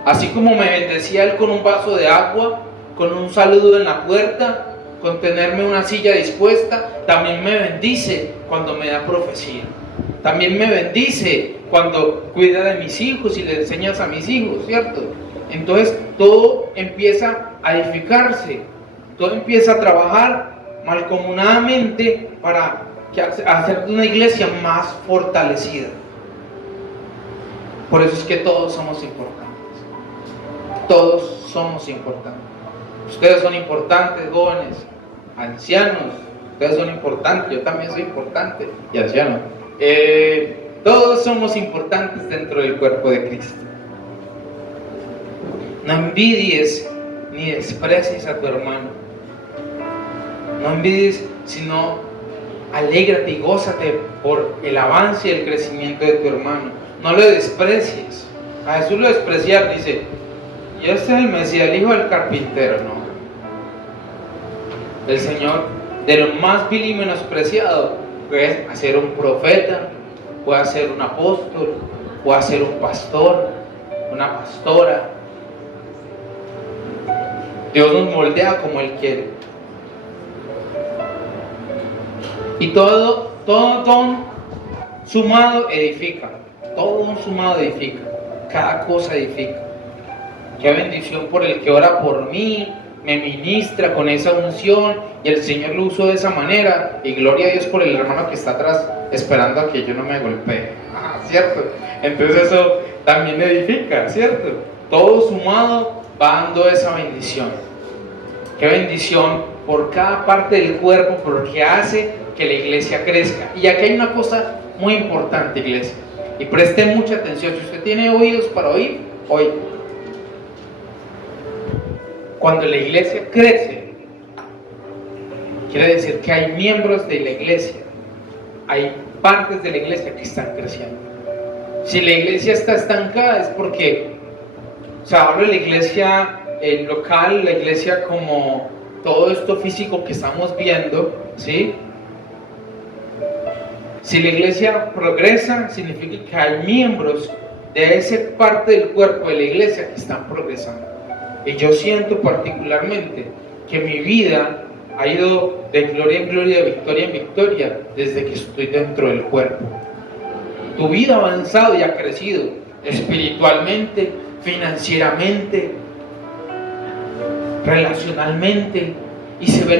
Así como me bendecía él con un vaso de agua, con un saludo en la puerta, con tenerme una silla dispuesta, también me bendice cuando me da profecía. También me bendice cuando cuida de mis hijos y le enseñas a mis hijos, ¿cierto? Entonces todo empieza a edificarse, todo empieza a trabajar mancomunadamente para hacer una iglesia más fortalecida. Por eso es que todos somos importantes. Todos somos importantes. Ustedes son importantes, jóvenes, ancianos. Ustedes son importantes, yo también soy importante y anciano. Todos somos importantes dentro del cuerpo de Cristo. No envidies ni desprecies a tu hermano. No envidies, sino alégrate y gózate por el avance y el crecimiento de tu hermano. No lo desprecies. A Jesús lo despreciar, dice, y este es el Mesías, el hijo del carpintero. No. El Señor, de lo más vil y menospreciado, puede ser un profeta, puede ser un apóstol, puede ser un pastor, una pastora. Dios nos moldea como Él quiere. Y todo don sumado edifica. Todo don sumado edifica. Cada cosa edifica. Qué bendición por el que ora por mí, me ministra con esa unción y el Señor lo usó de esa manera. Y gloria a Dios por el hermano que está atrás esperando a que yo no me golpee. ¿Cierto? Entonces eso también edifica, ¿cierto? Todo sumado va dando esa bendición. Qué bendición por cada parte del cuerpo, porque hace que la iglesia crezca. Y aquí hay una cosa muy importante, iglesia, y presten mucha atención. Si usted tiene oídos para oír, oiga. Cuando la iglesia crece, quiere decir que hay miembros de la iglesia, hay partes de la iglesia que están creciendo. Si la iglesia está estancada es porque, o sea, hablo de la iglesia local, la iglesia como todo esto físico que estamos viendo, ¿sí? Si la iglesia progresa, significa que hay miembros de esa parte del cuerpo de la iglesia que están progresando. Y yo siento particularmente que mi vida ha ido de gloria en gloria, de victoria en victoria, desde que estoy dentro del cuerpo. Tu vida ha avanzado y ha crecido espiritualmente, financieramente, relacionalmente, y se ve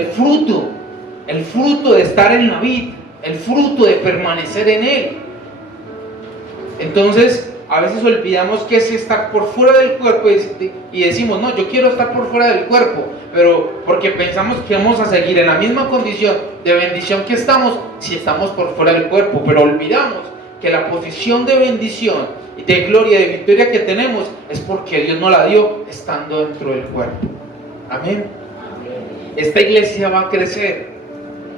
el fruto de estar en la vid, el fruto de permanecer en Él. Entonces, a veces olvidamos que es estar por fuera del cuerpo y decimos, no, yo quiero estar por fuera del cuerpo, pero porque pensamos que vamos a seguir en la misma condición de bendición que estamos si estamos por fuera del cuerpo, pero olvidamos que la posición de bendición y de gloria y de victoria que tenemos es porque Dios nos la dio estando dentro del cuerpo. Amén. Esta iglesia va a crecer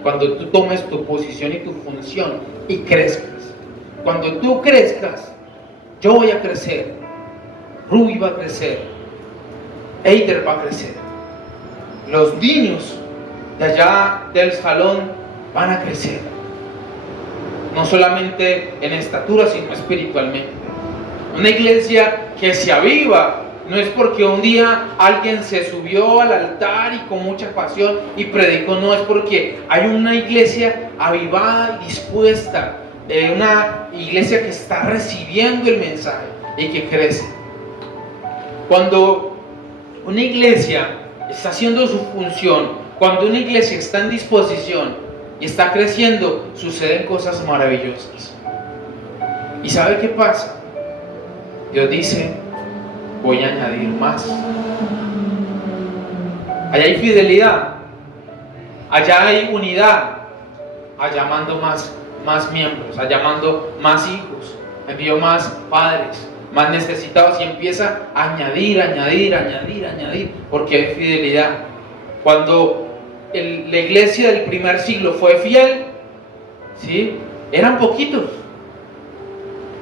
cuando tú tomes tu posición y tu función y crezcas. Cuando tú crezcas, yo voy a crecer, Ruby va a crecer, Eider va a crecer, los niños de allá del salón van a crecer, no solamente en estatura sino espiritualmente. Una iglesia que se aviva no es porque un día alguien se subió al altar y con mucha pasión y predicó, no, es porque hay una iglesia avivada y dispuesta, una iglesia que está recibiendo el mensaje y que crece. Cuando una iglesia está haciendo su función, cuando una iglesia está en disposición y está creciendo, suceden cosas maravillosas. ¿Y sabe qué pasa? Dios dice, voy a añadir más. Allá hay fidelidad, allá hay unidad, allá mando más miembros, allá mando más hijos, envío más padres, más necesitados, y empieza a añadir, porque hay fidelidad. Cuando la iglesia del primer siglo fue fiel, ¿sí? Eran poquitos.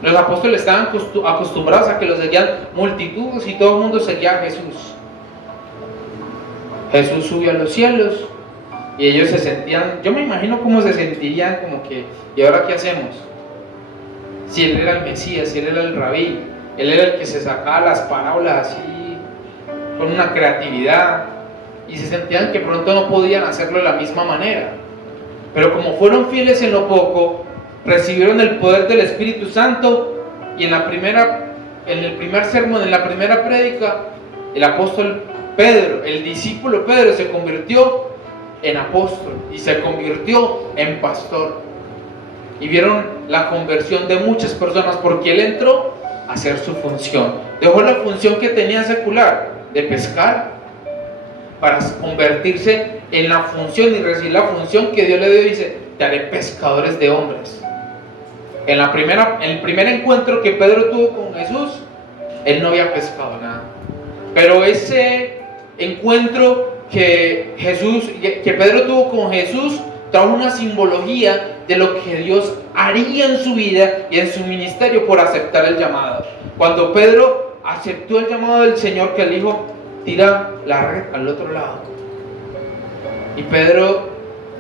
Los apóstoles estaban acostumbrados a que los seguían multitudes y todo el mundo seguía a Jesús. Jesús subió a los cielos y ellos se sentían, yo me imagino cómo se sentirían, como que, ¿y ahora qué hacemos? Si él era el Mesías, si él era el rabí, él era el que se sacaba las parábolas así, con una creatividad, y se sentían que pronto no podían hacerlo de la misma manera. Pero como fueron fieles en lo poco, recibieron el poder del Espíritu Santo, y en el primer sermón, en la primera prédica, el apóstol Pedro, el discípulo Pedro, se convirtió en apóstol y se convirtió en pastor. Y vieron la conversión de muchas personas porque él entró a hacer su función. Dejó la función que tenía secular de pescar para convertirse en la función y recibir la función que Dios le dio. Dice: te haré pescadores de hombres. En el primer encuentro que Pedro tuvo con Jesús, él no había pescado nada. Pero ese encuentro que Pedro tuvo con Jesús trajo una simbología de lo que Dios haría en su vida y en su ministerio por aceptar el llamado. Cuando Pedro aceptó el llamado del Señor, que le dijo: tira la red al otro lado. Y Pedro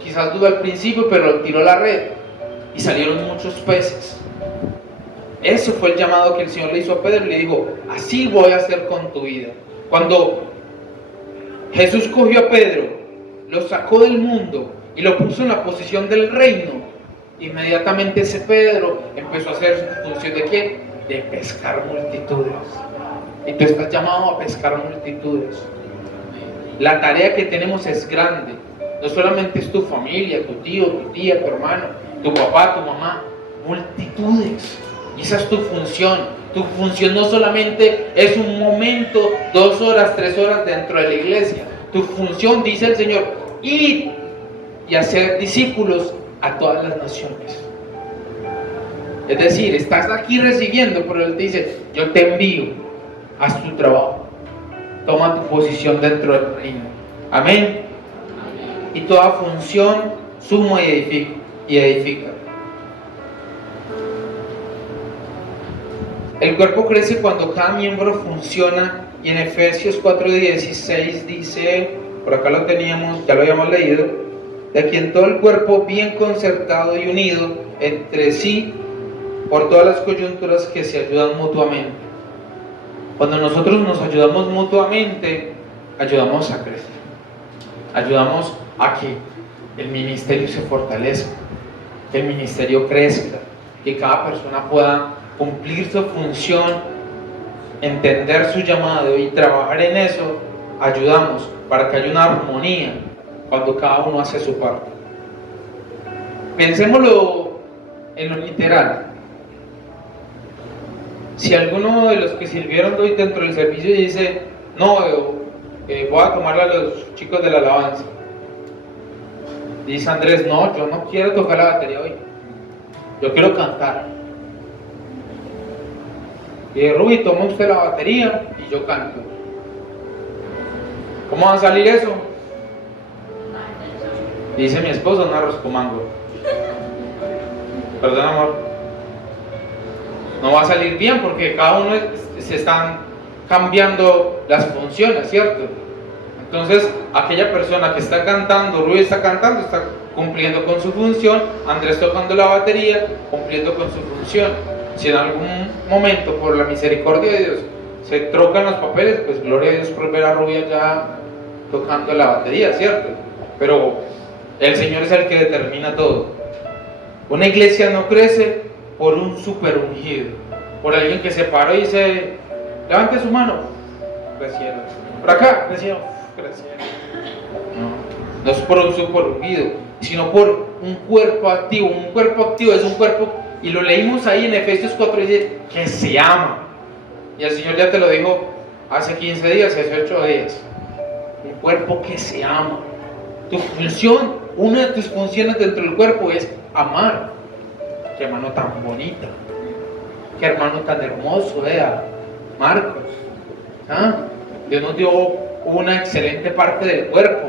quizás dudó al principio, pero tiró la red y salieron muchos peces. Ese fue el llamado que el Señor le hizo a Pedro y le dijo: así voy a hacer con tu vida. Cuando Jesús cogió a Pedro, lo sacó del mundo y lo puso en la posición del reino, inmediatamente ese Pedro empezó a hacer su función ¿de qué? De pescar multitudes. Y tú estás llamado a pescar multitudes. La tarea que tenemos es grande. No solamente es tu familia, tu tío, tu tía, tu hermano, tu papá, tu mamá. Multitudes. Y esa es tu función. Tu función no solamente es un momento, 2 horas, 3 horas dentro de la iglesia. Tu función, dice el Señor, ir y hacer discípulos a todas las naciones. Es decir, estás aquí recibiendo, pero Él te dice: yo te envío, haz tu trabajo, toma tu posición dentro del reino. Amén. Y toda función suma y edifica. El cuerpo crece cuando cada miembro funciona, y en Efesios 4:16 dice, por acá lo teníamos, ya lo habíamos leído, de quien todo el cuerpo bien concertado y unido entre sí por todas las coyunturas que se ayudan mutuamente. Cuando nosotros nos ayudamos mutuamente, ayudamos a crecer, ayudamos a que el ministerio se fortalezca, que el ministerio crezca, que cada persona pueda cumplir su función, entender su llamado y trabajar en eso. Ayudamos para que haya una armonía cuando cada uno hace su parte. Pensémoslo en lo literal. Si alguno de los que sirvieron hoy dentro del servicio dice: no, voy a tomarle a los chicos de la alabanza. Dice Andrés: no, yo no quiero tocar la batería hoy, yo quiero cantar. Y Ruby, toma usted la batería y yo canto. ¿Cómo va a salir eso? Dice mi esposo: un arroz con mango. Perdón, amor. No va a salir bien porque cada uno se están cambiando las funciones, ¿cierto? Entonces, aquella persona que está cantando, Ruby está cantando, está cumpliendo con su función. Andrés tocando la batería, cumpliendo con su función. Si en algún momento, por la misericordia de Dios, se trocan los papeles, pues gloria a Dios por ver a Ruby allá tocando la batería, ¿cierto? Pero el Señor es el que determina todo. Una iglesia no crece por un super ungido, por alguien que se paró y dice: levante su mano, crecieron. Por acá, crecieron. No es por un super ungido, sino por un cuerpo activo. Un cuerpo activo es un cuerpo, y lo leímos ahí en Efesios 4, dice que se ama. Y el Señor ya te lo dijo hace 15 días, hace 8 días. Un cuerpo que se ama. Tu función, una de tus funciones dentro del cuerpo es amar. Qué hermano tan bonita, qué hermano tan hermoso, Marcos. Dios nos dio una excelente parte del cuerpo.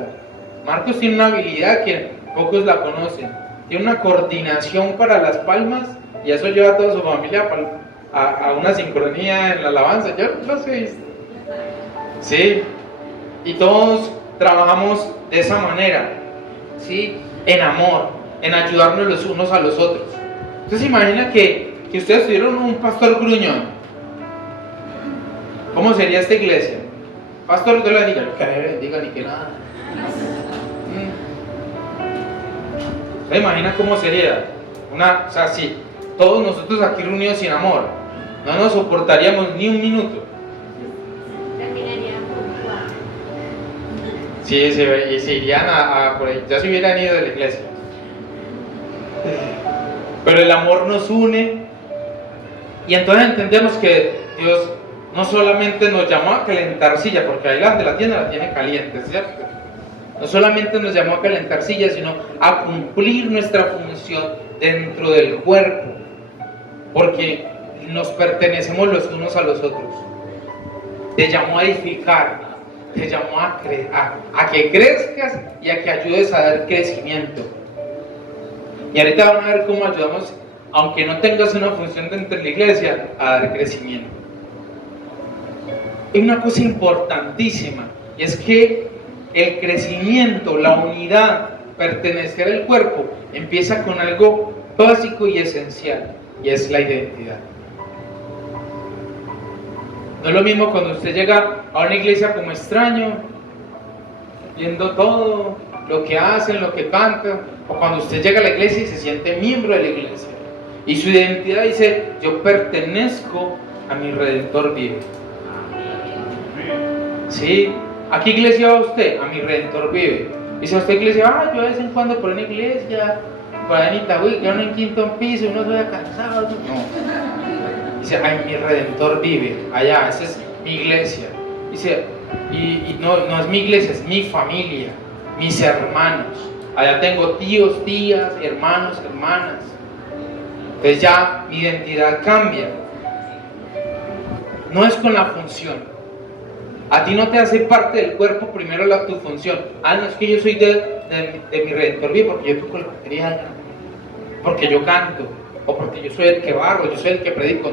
Marcos tiene una habilidad que pocos la conocen, tiene una coordinación para las palmas y eso lleva a toda su familia a una sincronía en la alabanza. Yo lo sé. Sí, y todos trabajamos de esa manera, ¿sí? En amor, en ayudarnos los unos a los otros. Entonces imagina que ustedes tuvieron un pastor gruñón. ¿Cómo sería esta iglesia? Pastor, Dios le bendiga, que le bendiga ni que nada. ¿Se imagina cómo sería? O sea, si todos nosotros aquí reunidos sin amor, no nos soportaríamos ni un minuto. Sí, se irían por ahí, ya se hubieran ido de la iglesia. Pero el amor nos une y entonces entendemos que Dios no solamente nos llamó a calentar silla, porque ahí la tienda la tiene caliente, ¿cierto? No solamente nos llamó a calentar silla, sino a cumplir nuestra función dentro del cuerpo, porque nos pertenecemos los unos a los otros. Te llamó a edificar, te llamó a que crezcas y a que ayudes a dar crecimiento. Y ahorita van a ver cómo ayudamos, aunque no tengas una función dentro de la iglesia, a dar crecimiento. Hay una cosa importantísima, y es que el crecimiento, la unidad, pertenecer al cuerpo, empieza con algo básico y esencial, y es la identidad. No es lo mismo cuando usted llega a una iglesia como extraño, viendo todo lo que hacen, lo que cantan, o cuando usted llega a la iglesia y se siente miembro de la iglesia, y su identidad dice: yo pertenezco a mi Redentor vive. ¿Sí? ¿A qué iglesia va usted? A mi Redentor vive. Dice usted iglesia: yo de vez en cuando por una iglesia, por allá en Itagüí, que uno en quinto piso, uno se vea cansado. No. Dice: ay, mi Redentor vive, allá, esa es mi iglesia. Dice, y no es mi iglesia, es mi familia, mis hermanos. Allá tengo tíos, tías, hermanos, hermanas. Entonces ya mi identidad cambia. No es con la función. A ti no te hace parte del cuerpo primero tu función. No es que yo soy de mi Redentor vive porque yo toco la batería, porque yo canto, o porque yo soy el que barro, yo soy el que predico.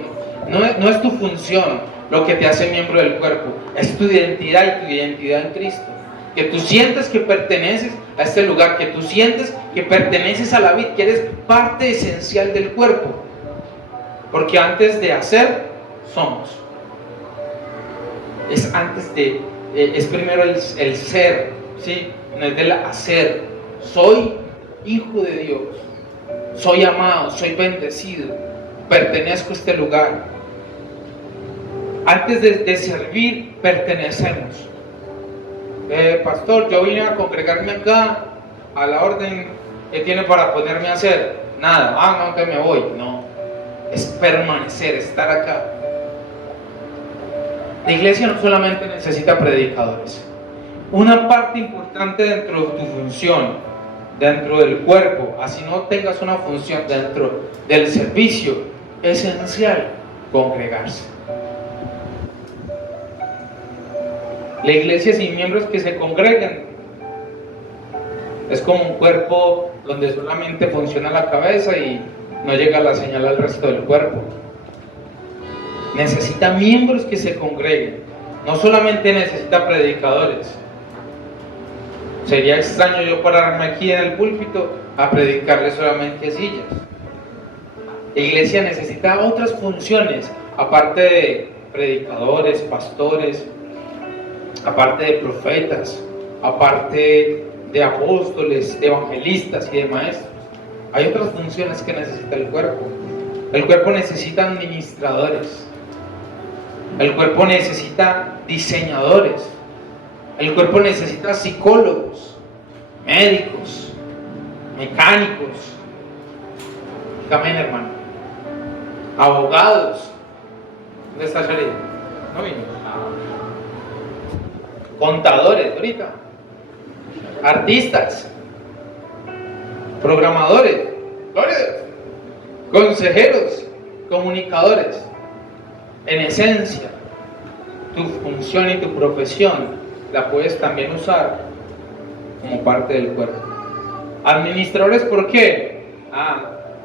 No es tu función lo que te hace miembro del cuerpo, es tu identidad y tu identidad en Cristo. Que tú sientes que perteneces a este lugar, que tú sientes que perteneces a la vid, que eres parte esencial del cuerpo. Porque antes de hacer, somos. Es primero el ser, ¿sí? No es del hacer. Soy hijo de Dios, soy amado, soy bendecido, pertenezco a este lugar. Antes de servir, pertenecemos. Pastor, yo vine a congregarme acá a la orden que tiene para ponerme a hacer. Nada, no, que me voy. No, es permanecer, estar acá. La iglesia no solamente necesita predicadores. Una parte importante dentro de tu función, dentro del cuerpo, así no tengas una función dentro del servicio, es esencial congregarse. La iglesia sin miembros que se congregan es como un cuerpo donde solamente funciona la cabeza y no llega la señal al resto del cuerpo. Necesita miembros que se congreguen, no solamente necesita predicadores. Sería extraño yo pararme aquí en el púlpito a predicarle solamente a sillas. La iglesia necesita otras funciones, aparte de predicadores, pastores, aparte de profetas, aparte de apóstoles, de evangelistas y de maestros. Hay otras funciones que necesita el cuerpo. El cuerpo necesita administradores. El cuerpo necesita diseñadores. El cuerpo necesita psicólogos, médicos, mecánicos. Amén, hermano. Abogados. ¿Dónde está Sharida? No vino. Contadores, ahorita. Artistas. Programadores. Consejeros. Comunicadores. En esencia, tu función y tu profesión la puedes también usar como parte del cuerpo. Administradores, ¿por qué?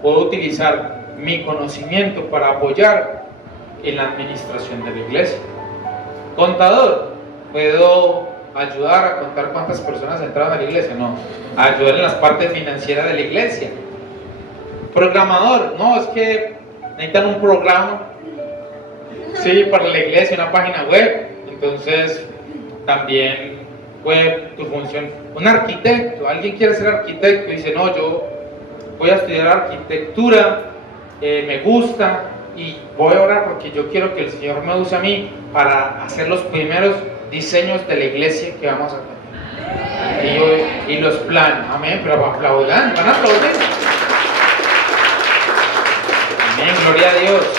puedo utilizar mi conocimiento para apoyar en la administración de la iglesia. Contador, puedo ayudar a contar cuántas personas entraron a la iglesia, no, ayudar en las partes financieras de la iglesia. Programador, no, es que necesitan un programa, sí, para la iglesia, una página web, entonces también web, tu función. Un arquitecto, alguien quiere ser arquitecto y dice, no, yo voy a estudiar arquitectura, me gusta y voy a orar porque yo quiero que el Señor me use a mí para hacer los primeros diseños de la iglesia que vamos a tener. Y los planes, amén, pero aplaudan, van a aplaudir. Amén, gloria a Dios.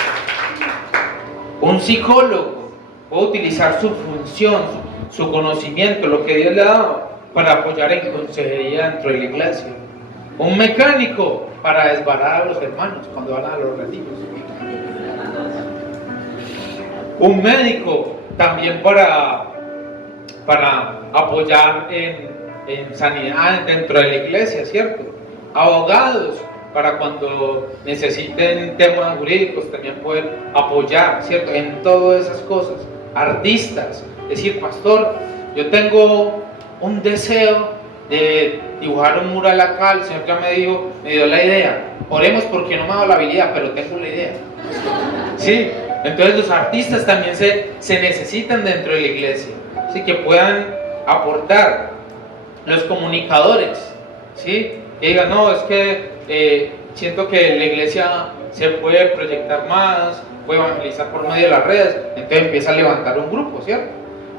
Un psicólogo puede utilizar su función, su conocimiento, lo que Dios le ha dado para apoyar en consejería dentro de la iglesia. Un mecánico para desbaratar a los hermanos cuando van a los retiros. Un médico también para apoyar en sanidad dentro de la iglesia, ¿cierto? Abogados para cuando necesiten temas jurídicos también poder apoyar, ¿cierto? En todas esas cosas. Artistas, decir, pastor, yo tengo un deseo de dibujar un mural acá, el Señor ya me dio la idea. Oremos porque no me ha dado la habilidad, pero tengo la idea. ¿Sí? Entonces los artistas también se necesitan dentro de la iglesia, ¿sí? Que puedan aportar. Los comunicadores, ¿sí? Que digan, no, es que siento que la iglesia se puede proyectar más, puede evangelizar por medio de las redes, entonces empieza a levantar un grupo, ¿cierto?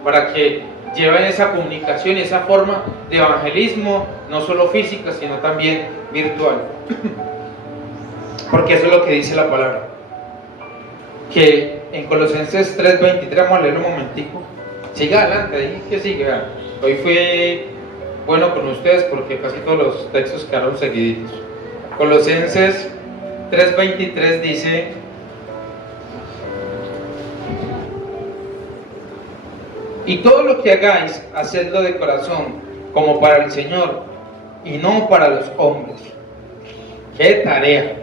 Para que lleven esa comunicación y esa forma de evangelismo, no solo física, sino también virtual. Porque eso es lo que dice la palabra. Que en Colosenses 3:23, vamos a leerlo un momentico. Siga adelante, ahí que sigue. Vean. Hoy fue bueno con ustedes porque casi todos los textos quedaron seguiditos. Colosenses 3:23 dice: y todo lo que hagáis, hacedlo de corazón, como para el Señor, y no para los hombres. ¡Qué tarea!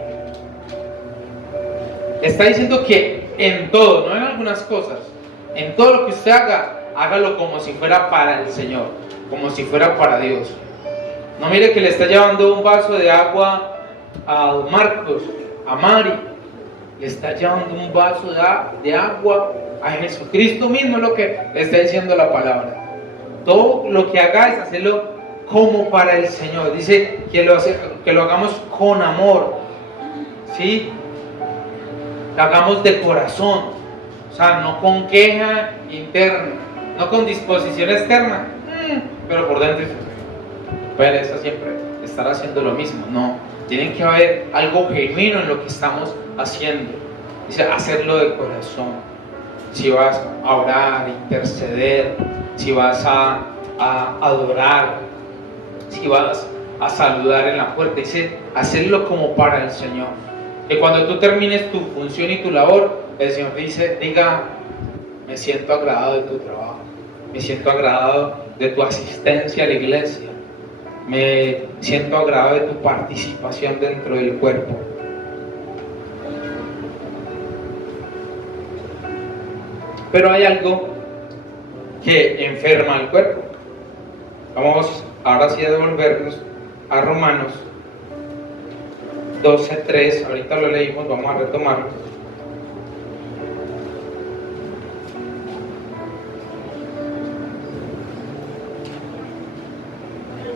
Está diciendo que en todo, no en algunas cosas, en todo lo que usted haga, hágalo como si fuera para el Señor, como si fuera para Dios. No mire que le está llevando un vaso de agua a Marcos, a Mari, le está llevando un vaso de agua a Jesucristo mismo, lo que le está diciendo la palabra. Todo lo que hagáis, hacedlo como para el Señor. Dice que lo hagamos con amor, ¿sí? Lo hagamos de corazón, o sea, no con queja interna, no con disposición externa, pero por dentro, pereza siempre estar haciendo lo mismo. No, tiene que haber algo genuino en lo que estamos haciendo. Dice, hacerlo de corazón. Si vas a orar, interceder, si vas a adorar, si vas a saludar en la puerta, dice, hacerlo como para el Señor. Que cuando tú termines tu función y tu labor, el Señor diga, me siento agradado de tu trabajo, me siento agradado de tu asistencia a la iglesia, me siento agradado de tu participación dentro del cuerpo. Pero hay algo que enferma al cuerpo. Vamos ahora sí a devolvernos a Romanos 12:3, ahorita lo leímos, vamos a retomarlo.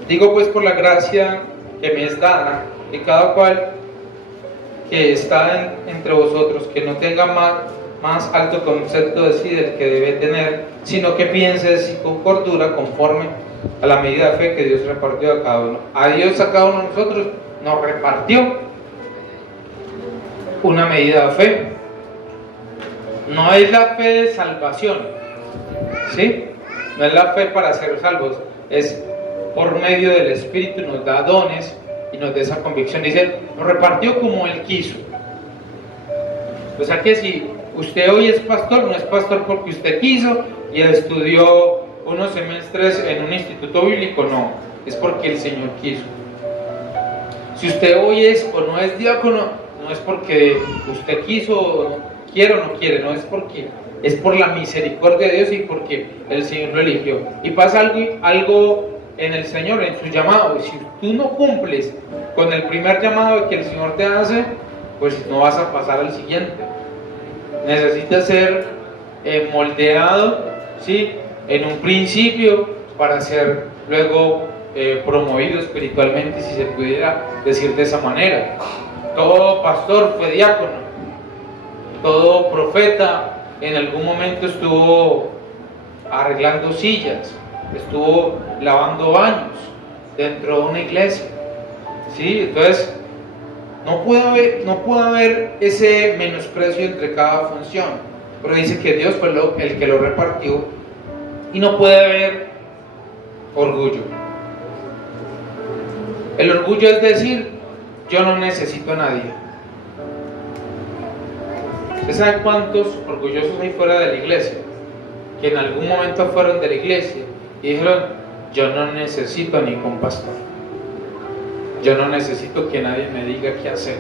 Digo pues por la gracia que me es dada, que cada cual que está entre vosotros, que no tenga más alto concepto de sí del que debe tener, sino que piense así con cordura, conforme a la medida de fe que Dios repartió a cada uno. A Dios, a cada uno de nosotros nos repartió una medida de fe. No es la fe de salvación, ¿sí? No es la fe para ser salvos, es por medio del Espíritu, nos da dones y nos da esa convicción. Dice, nos repartió como Él quiso. O sea que si usted hoy es pastor, no es pastor porque usted quiso y estudió unos semestres en un instituto bíblico, no, es porque el Señor quiso. Si usted hoy es o no es diácono, no es porque usted quiso, o quiere o no quiere, no es porque es por la misericordia de Dios y porque el Señor lo eligió. Y pasa algo en el Señor, en su llamado. Si tú no cumples con el primer llamado que el Señor te hace, pues no vas a pasar al siguiente. Necesitas ser moldeado, ¿sí?, en un principio para ser luego promovido espiritualmente, si se pudiera decir de esa manera. Todo pastor fue diácono, todo profeta en algún momento estuvo arreglando sillas, estuvo lavando baños dentro de una iglesia, ¿sí? Entonces no puede haber ese menosprecio entre cada función, pero dice que Dios fue el que lo repartió, y no puede haber orgullo. El orgullo es decir, yo no necesito a nadie. ¿Usted sabe cuántos orgullosos hay fuera de la iglesia? Que en algún momento fueron de la iglesia y dijeron, yo no necesito a ningún pastor. Yo no necesito que nadie me diga qué hacer.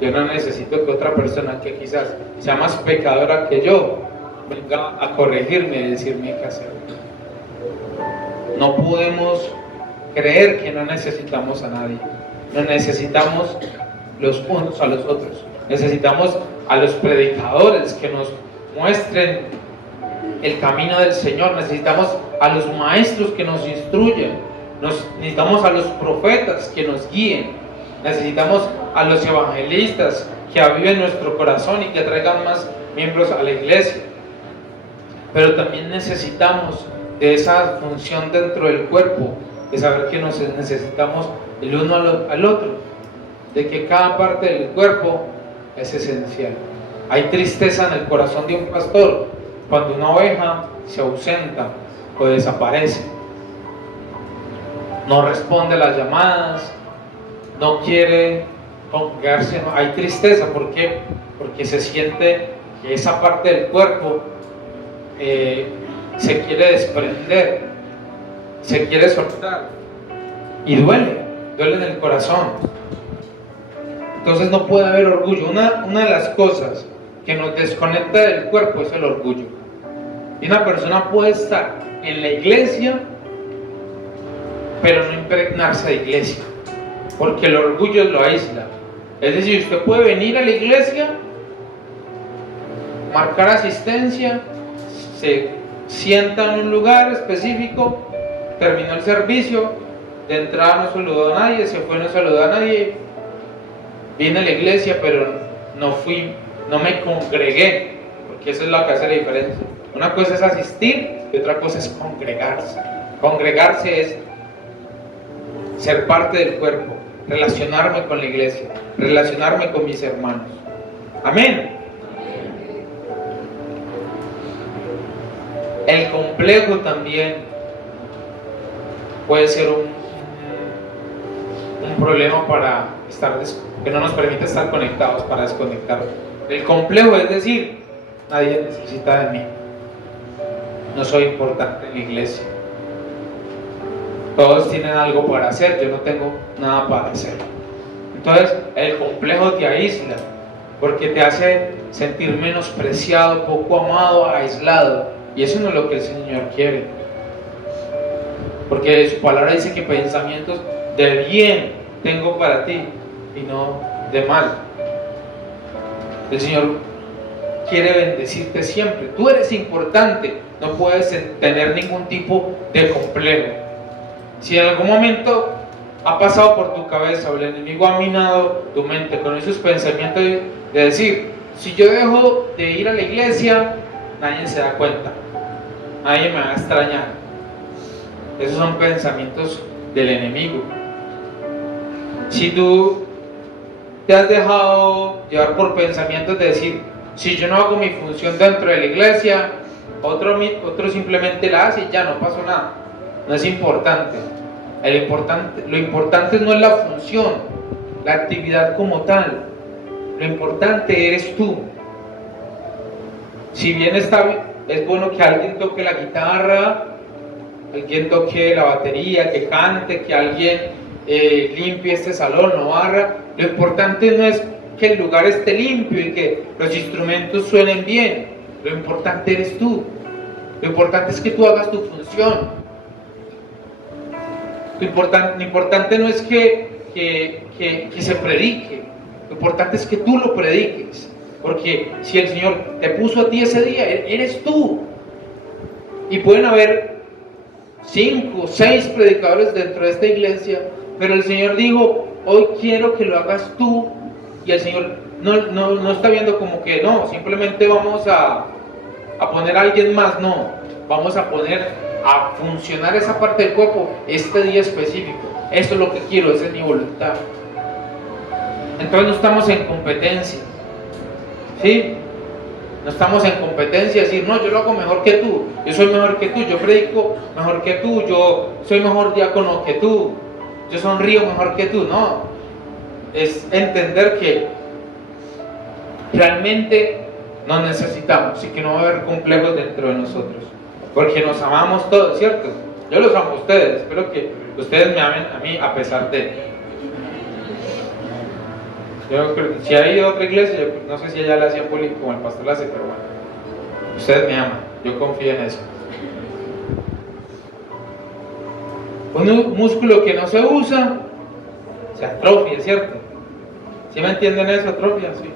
Yo no necesito que otra persona que quizás sea más pecadora que yo venga a corregirme y decirme qué hacer. No podemos creer que no necesitamos a nadie. Nos necesitamos los unos a los otros. Necesitamos a los predicadores que nos muestren el camino del Señor. Necesitamos a los maestros que nos instruyen. Necesitamos a los profetas que nos guíen. Necesitamos a los evangelistas que aviven nuestro corazón y que traigan más miembros a la iglesia. Pero también necesitamos de esa función dentro del cuerpo, de saber que nos necesitamos el uno al otro, de que cada parte del cuerpo es esencial. Hay tristeza en el corazón de un pastor cuando una oveja se ausenta o desaparece, no responde a las llamadas, no quiere congregarse. Hay tristeza. ¿Por qué? Porque se siente que esa parte del cuerpo se quiere desprender, se quiere soltar, y duele en el corazón. Entonces no puede haber orgullo. Una de las cosas que nos desconecta del cuerpo es el orgullo. Y una persona puede estar en la iglesia pero no impregnarse de iglesia, porque el orgullo lo aísla. Es decir, usted puede venir a la iglesia, marcar asistencia, se sienta en un lugar específico, terminó el servicio, de entrada no saludó a nadie, se fue, no saludó a nadie, vine a la iglesia pero no me congregué, porque eso es lo que hace la diferencia. Una cosa es asistir y otra cosa es congregarse. Congregarse es ser parte del cuerpo, relacionarme con la iglesia, relacionarme con mis hermanos. Amén. El complejo también puede ser un problema para que no nos permite estar conectados, para desconectarnos. El complejo es decir, nadie necesita de mí, no soy importante en la iglesia, todos tienen algo para hacer, yo no tengo nada para hacer. Entonces el complejo te aísla, porque te hace sentir menospreciado, poco amado, aislado, y eso no es lo que el Señor quiere, porque su palabra dice que pensamientos de bien tengo para ti y no de mal. El Señor quiere bendecirte siempre. Tú eres importante, no puedes tener ningún tipo de complejo. Si en algún momento ha pasado por tu cabeza o el enemigo ha minado tu mente con esos pensamientos de decir, si yo dejo de ir a la iglesia, nadie se da cuenta, nadie me va a extrañar. Esos son pensamientos del enemigo. Si tú te has dejado llevar por pensamientos de decir, si yo no hago mi función dentro de la iglesia, otro simplemente la hace y ya no pasó nada, no es importante. Lo importante no es la función, la actividad como tal. Lo importante eres tú. Si bien es bueno que alguien toque la guitarra, alguien toque la batería, que cante, que alguien limpie este salón, no barra. Lo importante no es que el lugar esté limpio y que los instrumentos suenen bien. Lo importante eres tú. Lo importante es que tú hagas tu función. Lo importante no es que se predique. Lo importante es que tú lo prediques. Porque si el Señor te puso a ti ese día, eres tú. Y pueden haber 5, 6 predicadores dentro de esta iglesia, pero el Señor dijo, hoy quiero que lo hagas tú. Y el Señor no está viendo como que no, simplemente vamos a poner a alguien más, no. Vamos a poner a funcionar esa parte del cuerpo este día específico. Eso es lo que quiero, esa es mi voluntad. Entonces no estamos en competencia, ¿sí? No estamos en competencia, decir, no, yo lo hago mejor que tú, yo soy mejor que tú, yo predico mejor que tú, yo soy mejor diácono que tú, yo sonrío mejor que tú. No, es entender que realmente nos necesitamos y que no va a haber complejos dentro de nosotros, porque nos amamos todos, ¿cierto? Yo los amo a ustedes, espero que ustedes me amen a mí a pesar de. Yo creo que si hay otra iglesia, yo no sé si ella la hacía público como el pastor la hace, pero bueno, ustedes me aman, yo confío en eso. Un músculo que no se usa se atrofia, ¿cierto? ¿Sí me entienden eso? Atrofia, sí.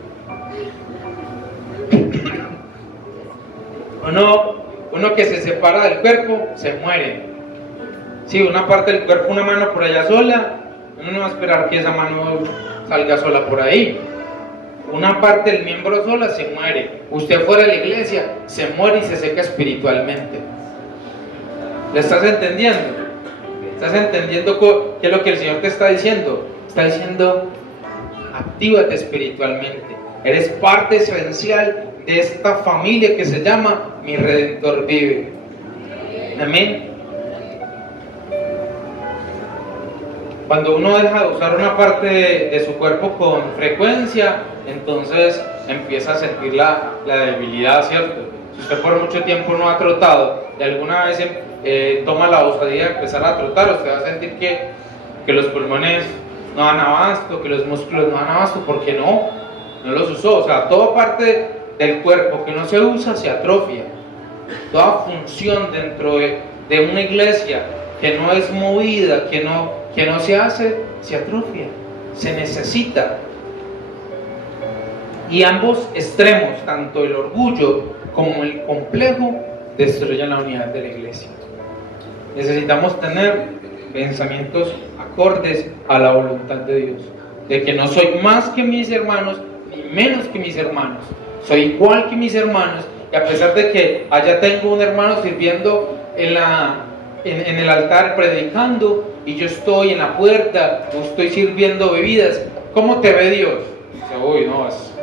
Uno que se separa del cuerpo se muere. Sí, una parte del cuerpo, una mano por allá sola, uno no va a esperar que esa mano salga sola por ahí. Una parte del miembro sola se muere. Usted fuera de la iglesia se muere y se seca espiritualmente. ¿Le estás entendiendo? ¿Estás entendiendo qué es lo que el Señor te está diciendo? Está diciendo, actívate espiritualmente. Eres parte esencial de esta familia que se llama Mi Redentor Vive. Amén. Cuando uno deja de usar una parte de su cuerpo con frecuencia, entonces empieza a sentir la debilidad, ¿cierto? Si usted por mucho tiempo no ha trotado y alguna vez toma la osadía de empezar a trotar, usted va a sentir que los pulmones no dan abasto, que los músculos no dan abasto, porque no los usó. O sea, toda parte del cuerpo que no se usa se atrofia. Toda función dentro de una iglesia que no es movida, que no se hace, se atrofia, se necesita. Y ambos extremos, tanto el orgullo como el complejo, destruyen la unidad de la iglesia. Necesitamos tener pensamientos acordes a la voluntad de Dios, de que no soy más que mis hermanos, ni menos que mis hermanos, soy igual que mis hermanos, y a pesar de que allá tengo un hermano sirviendo en el altar predicando, y yo estoy en la puerta, o estoy sirviendo bebidas, ¿cómo te ve Dios? Dice, uy, no, es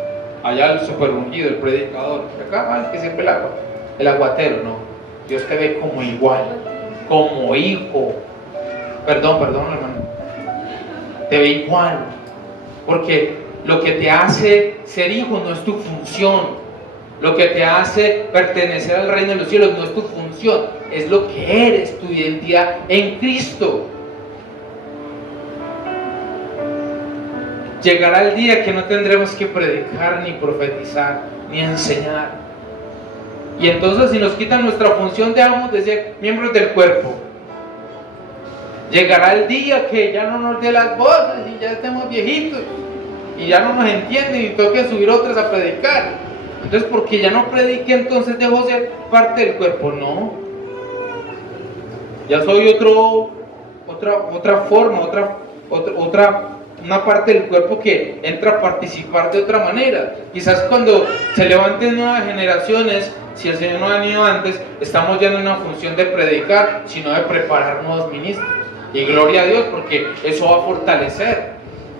allá el super ungido, el predicador, acá el que sirve el agua, el aguatero. No, Dios te ve como igual, como hijo. Perdón, hermano, te ve igual, porque lo que te hace ser hijo no es tu función, lo que te hace pertenecer al reino de los cielos no es tu función, es lo que eres, tu identidad en Cristo. Llegará el día que no tendremos que predicar, ni profetizar, ni enseñar. Y entonces si nos quitan nuestra función, dejamos de ser miembros del cuerpo. Llegará el día que ya no nos dé las voces y ya estemos viejitos y ya no nos entienden y toque subir otras a predicar. Entonces, porque ya no predique, entonces dejo de ser parte del cuerpo. No, ya soy otra forma, una parte del cuerpo que entra a participar de otra manera. Quizás cuando se levanten nuevas generaciones, si el Señor no ha venido antes, estamos ya en una función de predicar, sino de preparar nuevos ministros. Y gloria a Dios, porque eso va a fortalecer,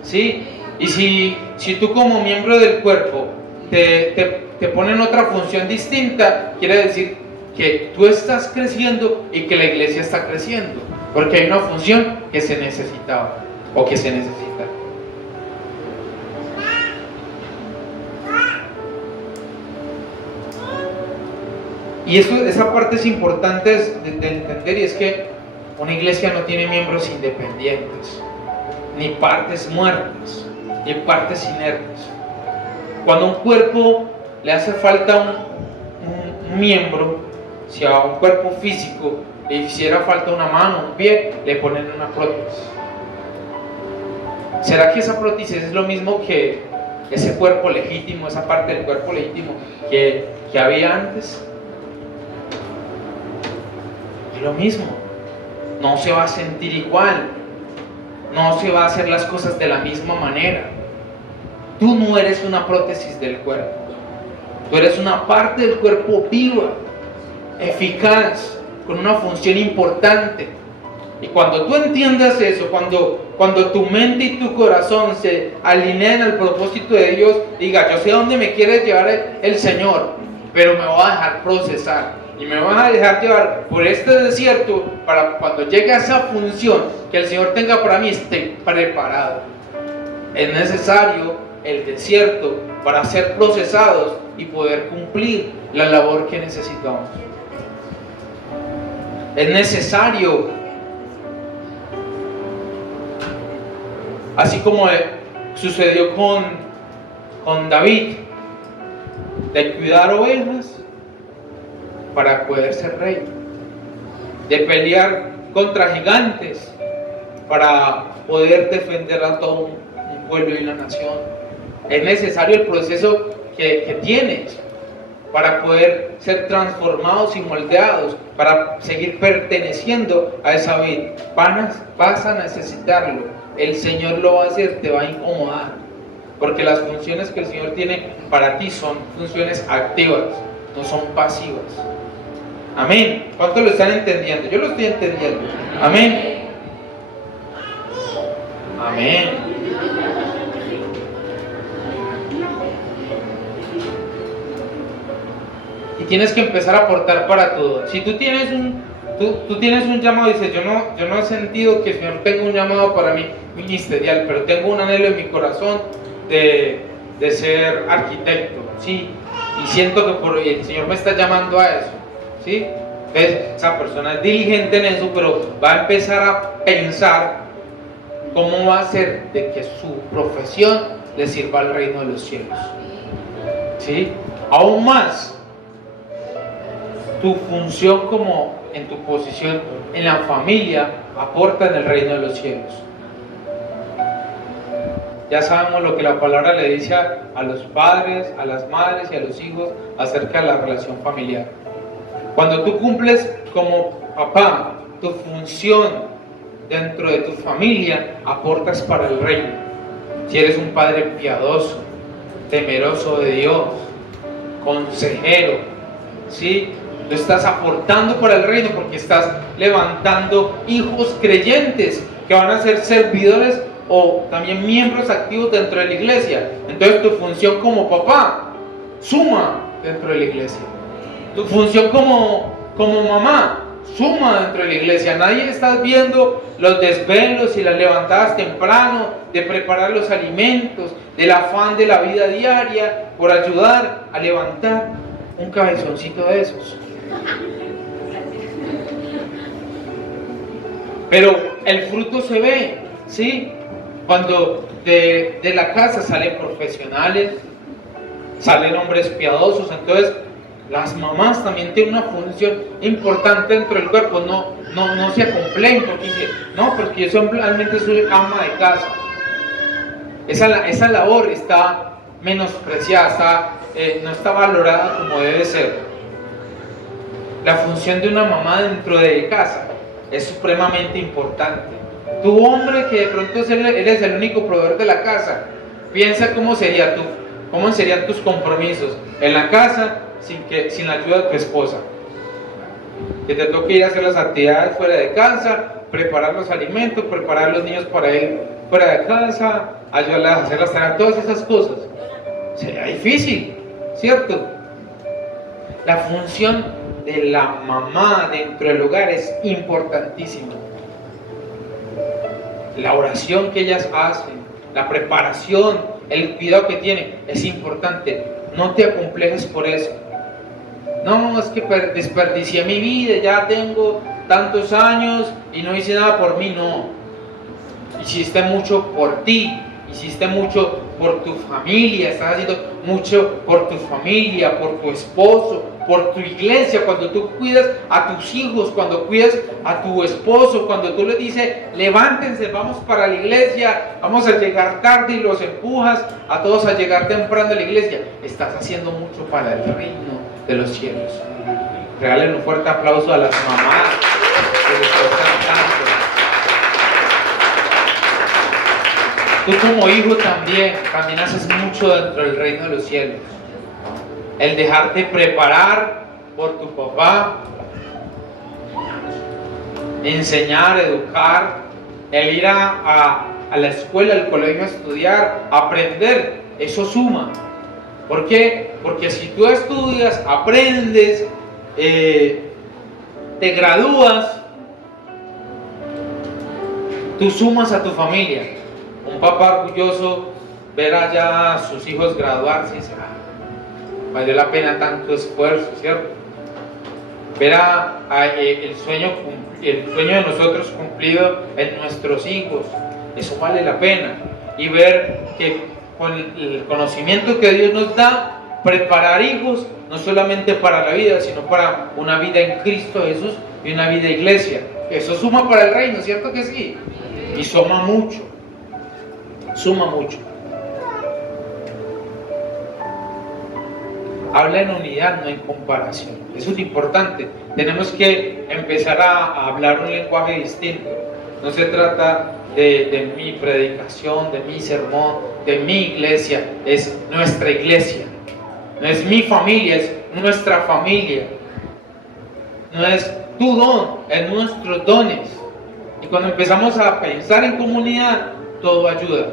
¿sí? Y si tú como miembro del cuerpo te ponen otra función distinta, quiere decir que tú estás creciendo y que la iglesia está creciendo, porque hay una función que se necesitaba o que se necesita. Y esa parte es importante de entender, y es que una iglesia no tiene miembros independientes. ni partes muertas, ni partes inertes. Cuando a un cuerpo le hace falta un miembro, si a un cuerpo físico le hiciera falta una mano, un pie, le ponen una prótesis. ¿Será que esa prótesis es lo mismo que ese cuerpo legítimo, esa parte del cuerpo legítimo que había antes? Es lo mismo. No se va a sentir igual, no se va a hacer las cosas de la misma manera. Tú no eres una prótesis del cuerpo, tú eres una parte del cuerpo viva, eficaz, con una función importante. Y cuando tú entiendas eso, cuando tu mente y tu corazón se alineen al propósito de Dios, diga, yo sé dónde me quiere llevar el Señor, pero me voy a dejar procesar. Y me van a dejar llevar por este desierto para cuando llegue a esa función que el Señor tenga para mí, esté preparado. Es necesario el desierto para ser procesados y poder cumplir la labor que necesitamos. Es necesario, así como sucedió con David, de cuidar ovejas para poder ser rey, de pelear contra gigantes para poder defender a todo un pueblo y una nación. Es necesario el proceso que tienes para poder ser transformados y moldeados, para seguir perteneciendo a esa vida. Vas a necesitarlo. El Señor lo va a hacer, te va a incomodar, porque las funciones que el Señor tiene para ti son funciones activas, no son pasivas. Amén. ¿Cuántos lo están entendiendo? Yo lo estoy entendiendo. Amén. Amén. Y tienes que empezar a aportar para todo. Si tú tienes un llamado y dices, yo no he sentido que el Señor tenga un llamado para mí ministerial, pero tengo un anhelo en mi corazón de ser arquitecto, ¿sí? Y siento que el Señor me está llamando a eso, ¿sí? Entonces, esa persona es diligente en eso, pero va a empezar a pensar cómo va a hacer de que su profesión le sirva al reino de los cielos, ¿sí? Aún más, tu función como en tu posición en la familia aporta en el reino de los cielos. Ya sabemos lo que la palabra le dice a los padres, a las madres y a los hijos acerca de la relación familiar. Cuando tú cumples como papá tu función dentro de tu familia, aportas para el reino. Si eres un padre piadoso, temeroso de Dios, consejero, ¿sí? Lo estás aportando para el reino porque estás levantando hijos creyentes que van a ser servidores o también miembros activos dentro de la iglesia. Entonces tu función como papá suma dentro de la iglesia. Tu función como mamá suma dentro de la iglesia. Nadie está viendo los desvelos y las levantadas temprano de preparar los alimentos, del afán de la vida diaria por ayudar a levantar un cabezoncito de esos. Pero el fruto se ve, ¿sí? Cuando de la casa salen profesionales, salen hombres piadosos. Entonces las mamás también tienen una función importante dentro del cuerpo. No se acomplejen porque dicen, no, porque yo realmente soy ama de casa. Esa labor está menospreciada, no está valorada como debe ser. La función de una mamá dentro de casa es supremamente importante. Tu hombre, que de pronto eres el único proveedor de la casa, piensa cómo serían tus compromisos en la casa sin la ayuda de tu esposa. Que te toque ir a hacer las actividades fuera de casa, preparar los alimentos, preparar los niños para ir fuera de casa, ayudarles a hacer las tareas, todas esas cosas. Sería difícil, ¿cierto? La función de la mamá dentro del hogar es importantísima. La oración que ellas hacen, la preparación, el cuidado que tienen es importante. No te acomplejes por eso. No, es que desperdicié mi vida, ya tengo tantos años y no hice nada por mí. No. hiciste mucho por ti, hiciste mucho por tu familia, estás haciendo mucho por tu familia, por tu esposo, por tu iglesia, cuando tú cuidas a tus hijos, cuando cuidas a tu esposo, cuando tú le dices, levántense, vamos para la iglesia, vamos a llegar tarde y los empujas a todos a llegar temprano a la iglesia, estás haciendo mucho para el reino de los cielos. Regalen un fuerte aplauso a las mamás que les esfuerzan tanto. Tú como hijo también haces mucho dentro del reino de los cielos. El dejarte preparar por tu papá, enseñar, educar, el ir a la escuela, al colegio a estudiar, aprender, eso suma. ¿Por qué? Porque si tú estudias, aprendes, te gradúas, tú sumas a tu familia. Un papá orgulloso ver allá a sus hijos graduarse y dice, valió la pena tanto esfuerzo, ¿cierto? Ver el sueño de nosotros cumplido en nuestros hijos, eso vale la pena. Y ver que con el conocimiento que Dios nos da, preparar hijos no solamente para la vida, sino para una vida en Cristo Jesús y una vida iglesia. Eso suma para el reino, ¿cierto que sí? Y suma mucho. Habla en unidad, no en comparación. Eso es importante. Tenemos que empezar a hablar un lenguaje distinto. No se trata de mi predicación, de mi sermón, de mi iglesia. Es nuestra iglesia. No es mi familia, es nuestra familia. No es tu don, es nuestros dones. Y cuando empezamos a pensar en comunidad, todo ayuda.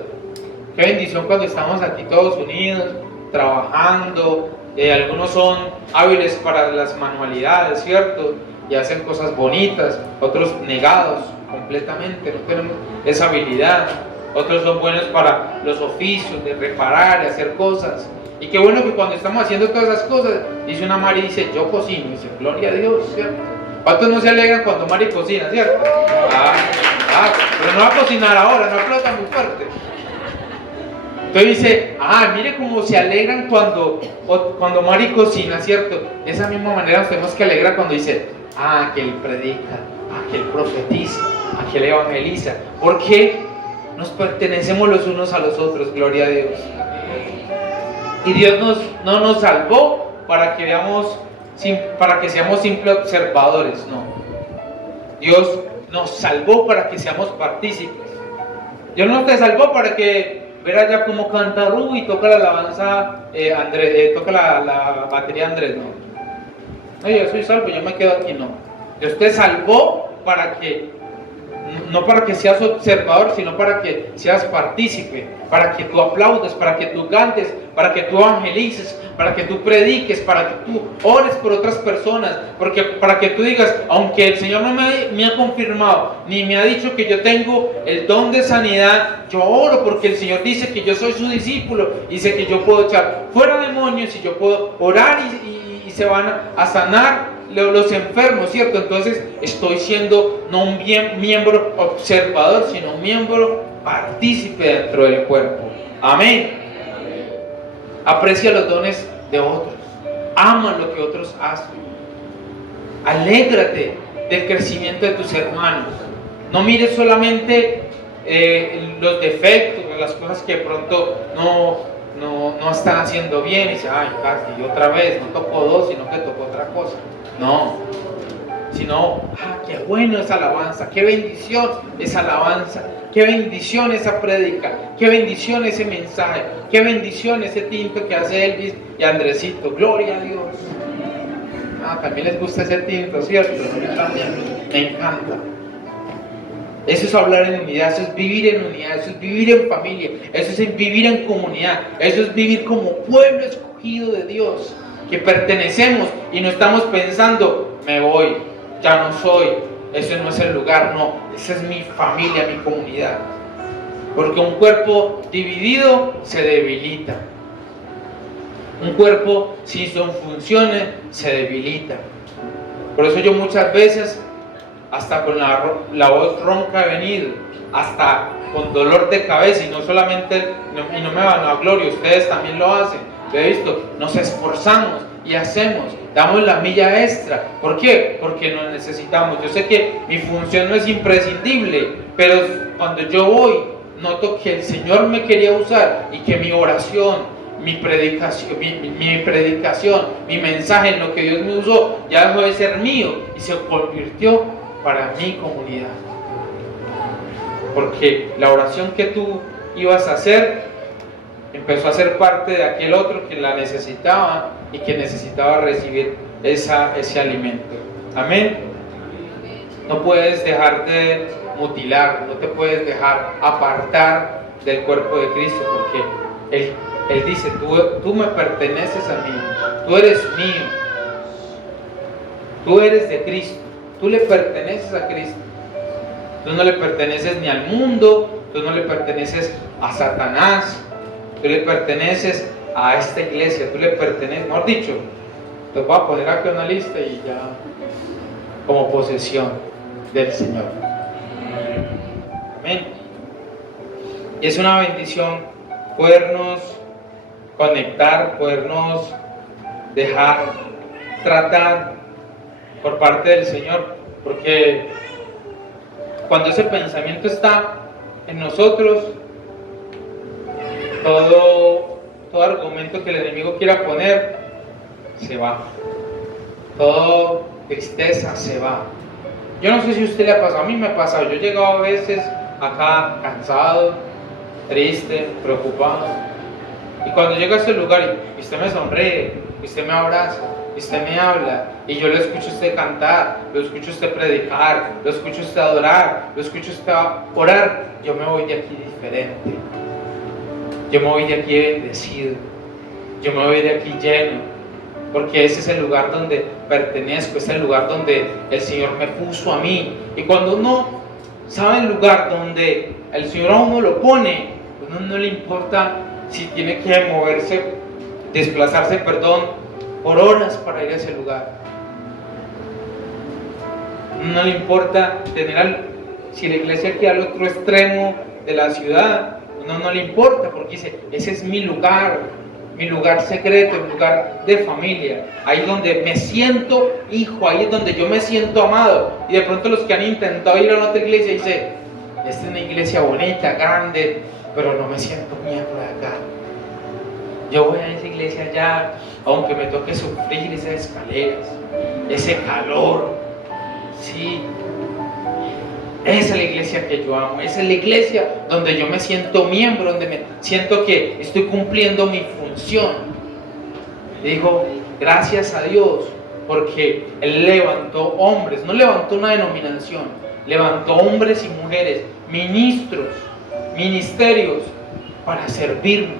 Qué bendición cuando estamos aquí todos unidos, trabajando. Algunos son hábiles para las manualidades, ¿cierto? Y hacen cosas bonitas, otros negados completamente, no tenemos esa habilidad. Otros son buenos para los oficios, de reparar y hacer cosas. Y qué bueno que cuando estamos haciendo todas esas cosas, dice una Mari, dice, yo cocino, dice, gloria a Dios, ¿cierto? ¿Cuántos no se alegran cuando Mari cocina, ¿cierto? Pero no va a cocinar ahora, no aplauda muy fuerte. Entonces dice, mire cómo se alegran cuando Mari cocina, ¿cierto? De esa misma manera nos tenemos que alegrar cuando dice, que él predica, que él profetiza, que él evangeliza. Porque nos pertenecemos los unos a los otros, gloria a Dios. Y Dios no nos salvó para que seamos simples observadores, no. Dios nos salvó para que seamos partícipes. Dios no te salvó para que veas ya cómo canta Ru y toca la alabanza toca la batería Andrés, no. Yo soy salvo, yo me quedo aquí, no. Dios te salvó no para que seas observador, sino para que seas partícipe, para que tú aplaudes, para que tú cantes, para que tú evangelices, para que tú prediques, para que tú ores por otras personas, para que tú digas, aunque el Señor no me ha confirmado, ni me ha dicho que yo tengo el don de sanidad, yo oro porque el Señor dice que yo soy su discípulo, dice que yo puedo echar fuera demonios y yo puedo orar y se van a sanar los enfermos, ¿cierto? Entonces estoy siendo no un miembro observador, sino un miembro partícipe dentro del cuerpo. Amén. Aprecia los dones de otros, ama lo que otros hacen, alégrate del crecimiento de tus hermanos. No mires solamente los defectos, las cosas que de pronto no están haciendo bien y dices, casi otra vez, no tocó dos, sino que tocó otra cosa. No, sino, qué bueno esa alabanza, qué bendición esa alabanza, qué bendición esa prédica, qué bendición ese mensaje, qué bendición ese tinto que hace Elvis y Andresito, gloria a Dios. También les gusta ese tinto, ¿cierto? A mí también, me encanta. Eso es hablar en unidad, eso es vivir en unidad, eso es vivir en familia, eso es vivir en comunidad, eso es vivir como pueblo escogido de Dios, que pertenecemos y no estamos pensando, me voy, ya no soy, ese no es el lugar, no, esa es mi familia, mi comunidad. Porque un cuerpo dividido se debilita. Un cuerpo sin sus funciones se debilita. Por eso yo muchas veces, hasta con la voz ronca he venido, hasta con dolor de cabeza, y no solamente, y no me vanaglorio, ustedes también lo hacen, lo he visto, nos esforzamos y hacemos, damos la milla extra. ¿Por qué? Porque nos necesitamos. Yo sé que mi función no es imprescindible, pero cuando yo voy, noto que el Señor me quería usar y que mi oración, mi predicación, mi mensaje, en lo que Dios me usó, ya dejó de ser mío y se convirtió para mi comunidad. Porque la oración que tú ibas a hacer empezó a ser parte de aquel otro que la necesitaba y que necesitaba recibir ese alimento. Amén. No puedes dejar de mutilar, no te puedes dejar apartar del cuerpo de Cristo, porque Él dice, tú me perteneces a mí, tú eres mío, tú eres de Cristo, tú le perteneces a Cristo. Tú no le perteneces ni al mundo, tú no le perteneces a Satanás, tú le perteneces a esta iglesia, tú le perteneces, mejor dicho, te voy a poner aquí una lista y ya, como posesión del Señor. Amén. Y es una bendición podernos conectar, podernos dejar tratar por parte del Señor, porque cuando ese pensamiento está en nosotros, todo argumento que el enemigo quiera poner se va, toda tristeza se va. Yo no sé si a usted le ha pasado, a mí me ha pasado, yo he llegado a veces acá cansado, triste, preocupado, y cuando llego a este lugar y usted me sonríe, y usted me abraza, y usted me habla, y yo lo escucho a usted cantar, lo escucho a usted predicar, lo escucho a usted adorar, lo escucho a usted orar, yo me voy de aquí diferente, yo me voy de aquí bendecido, yo me voy de aquí lleno, porque ese es el lugar donde pertenezco, es el lugar donde el Señor me puso a mí. Y cuando uno sabe el lugar donde el Señor a uno lo pone, a uno no le importa si tiene que moverse, desplazarse, por horas para ir a ese lugar. No le importa si la iglesia queda al otro extremo de la ciudad, no le importa, porque dice, ese es mi lugar secreto, mi lugar de familia, ahí donde me siento hijo, ahí es donde yo me siento amado. Y de pronto los que han intentado ir a otra iglesia dicen, esta es una iglesia bonita, grande, pero no me siento miembro de acá. Yo voy a esa iglesia allá, aunque me toque sufrir esas escaleras, ese calor, sí. Esa es la iglesia que yo amo, esa es la iglesia donde yo me siento miembro, donde me siento que estoy cumpliendo mi función. Digo, gracias a Dios, porque Él levantó hombres, no levantó una denominación, levantó hombres y mujeres, ministerios, para servirnos.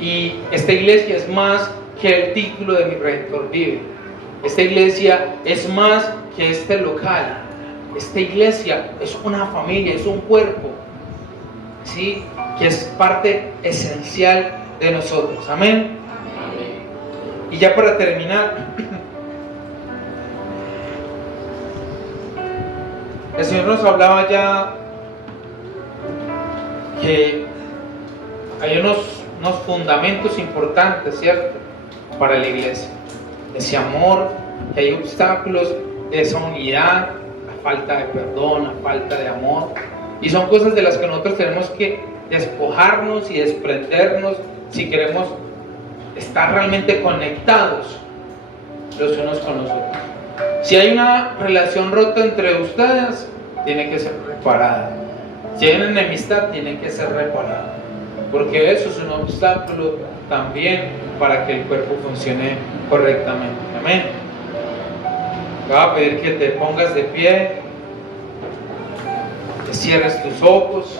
Y esta iglesia es más que el título de Mi Redentor Vive. Esta iglesia es más que este local. Esta iglesia es una familia, es un cuerpo, ¿sí? Que es parte esencial de nosotros. Amén. Amén. Y ya para terminar, el Señor nos hablaba ya que hay unos fundamentos importantes, ¿cierto? Para la iglesia. Ese amor, que hay obstáculos de esa unidad, falta de perdón, la falta de amor, y son cosas de las que nosotros tenemos que despojarnos y desprendernos si queremos estar realmente conectados los unos con los otros. Si hay una relación rota entre ustedes, tiene que ser reparada. Si hay una enemistad, tiene que ser reparada, porque eso es un obstáculo también para que el cuerpo funcione correctamente. Amén. Te voy a pedir que te pongas de pie, que cierres tus ojos.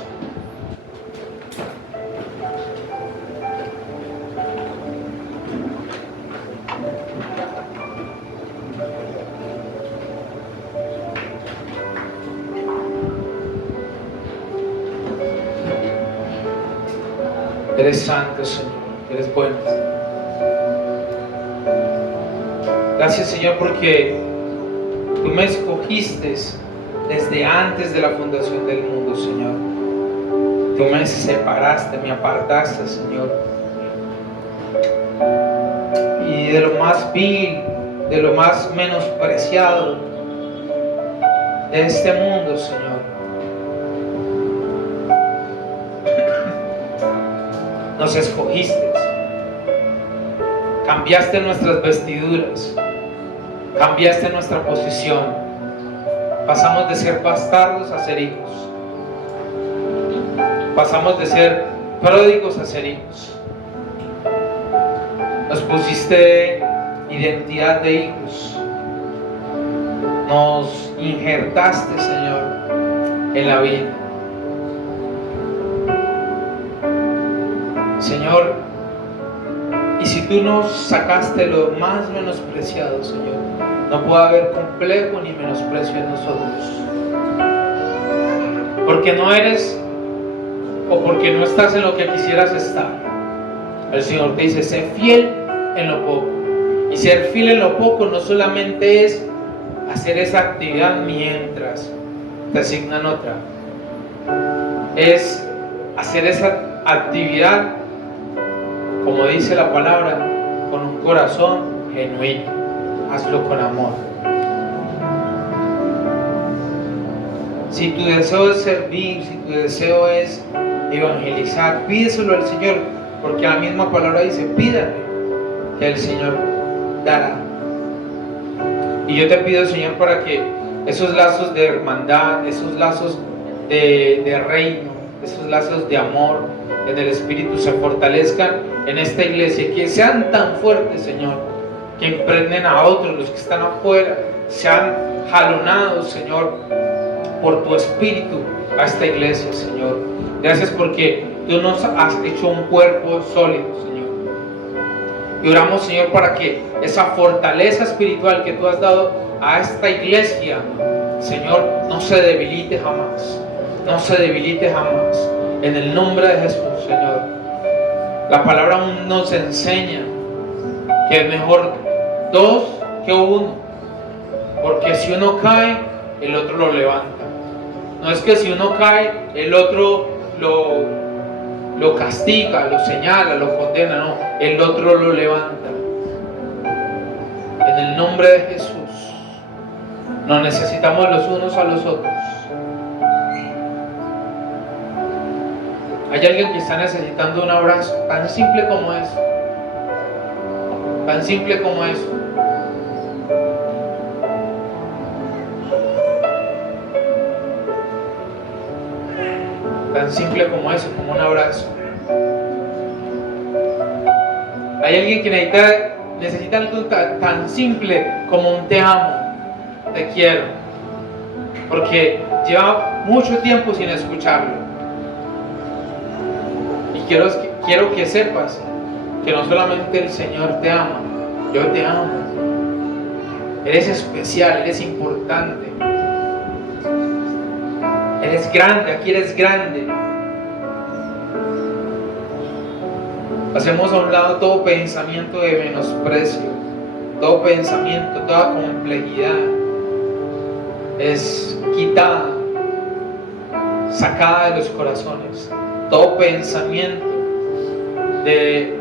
Eres santo, Señor, eres bueno. Gracias, Señor, porque Tú me escogiste desde antes de la fundación del mundo, Señor. Tú me separaste, me apartaste, Señor. Y de lo más vil, de lo más menospreciado de este mundo, Señor, nos escogiste. Cambiaste nuestras vestiduras, cambiaste nuestra posición. Pasamos de ser bastardos a ser hijos. Pasamos de ser pródigos a ser hijos. Nos pusiste identidad de hijos. Nos injertaste, Señor, en la vida. Señor, y si tú nos sacaste lo más menospreciado, Señor, no puede haber complejo ni menosprecio en nosotros. Porque no eres o porque no estás en lo que quisieras estar. El Señor te dice, sé fiel en lo poco. Y ser fiel en lo poco no solamente es hacer esa actividad mientras te asignan otra. Es hacer esa actividad, como dice la palabra, con un corazón genuino. Hazlo con amor. Si tu deseo es servir, si tu deseo es evangelizar, pídeselo al Señor, porque la misma palabra dice, pídale, que el Señor dará. Y yo te pido, Señor, para que esos lazos de hermandad, esos lazos de reino, esos lazos de amor en el Espíritu se fortalezcan en esta iglesia, que sean tan fuertes, Señor, que impregnen a otros, los que están afuera, sean jalonados, Señor, por tu Espíritu a esta iglesia, Señor. Gracias porque tú nos has hecho un cuerpo sólido, Señor. Y oramos, Señor, para que esa fortaleza espiritual que tú has dado a esta iglesia, Señor, no se debilite jamás. No se debilite jamás. En el nombre de Jesús, Señor. La palabra nos enseña que es mejor dos que uno. Porque si uno cae, el otro lo levanta. No es que si uno cae, el otro lo castiga, lo señala, lo condena, no, el otro lo levanta. En el nombre de Jesús, nos necesitamos los unos a los otros. Hay alguien que está necesitando un abrazo, tan simple como eso, tan simple como eso. Tan simple como eso, como un abrazo. Hay alguien que necesita algo tan simple como un te amo, te quiero, porque lleva mucho tiempo sin escucharlo. Y quiero que sepas que no solamente el Señor te ama, yo te amo. Eres especial, eres importante. Eres grande, aquí eres grande. Hacemos a un lado todo pensamiento de menosprecio, todo pensamiento, toda complejidad es quitada, sacada de los corazones. Todo pensamiento de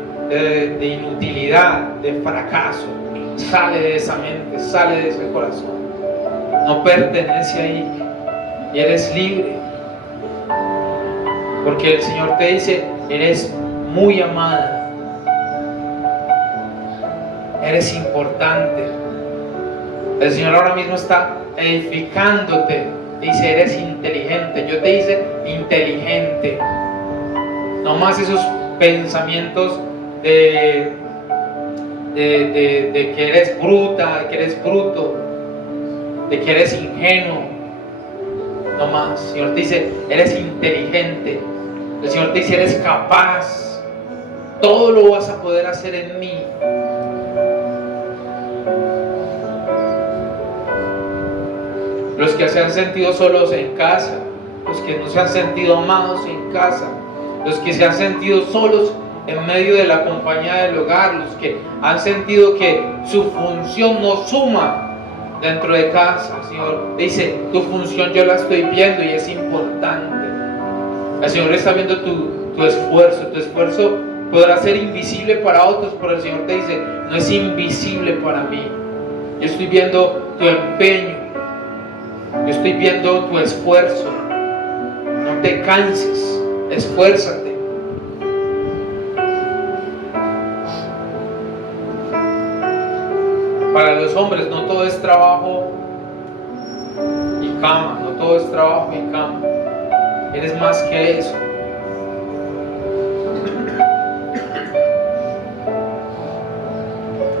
inutilidad, de fracaso, sale de esa mente, sale de ese corazón. No pertenece ahí. Y eres libre, porque el Señor te dice, eres muy amada, eres importante. El Señor ahora mismo está edificándote, dice, eres inteligente. Yo te hice inteligente. No más esos pensamientos de que eres bruta, de que eres bruto, de que eres ingenuo. No más. El Señor te dice, eres inteligente. El Señor te dice, eres capaz. Todo lo vas a poder hacer en mí. Los que se han sentido solos en casa, los que no se han sentido amados en casa, los que se han sentido solos en medio de la compañía del hogar, los que han sentido que su función no suma dentro de casa, Señor dice, tu función yo la estoy viendo y es importante. El Señor está viendo tu esfuerzo. Tu esfuerzo podrá ser invisible para otros, pero el Señor te dice, no es invisible para mí. Yo estoy viendo tu empeño, yo estoy viendo tu esfuerzo. No te canses, esfuérzate. Para los hombres no todo es trabajo y cama, no todo es trabajo y cama. Eres más que eso.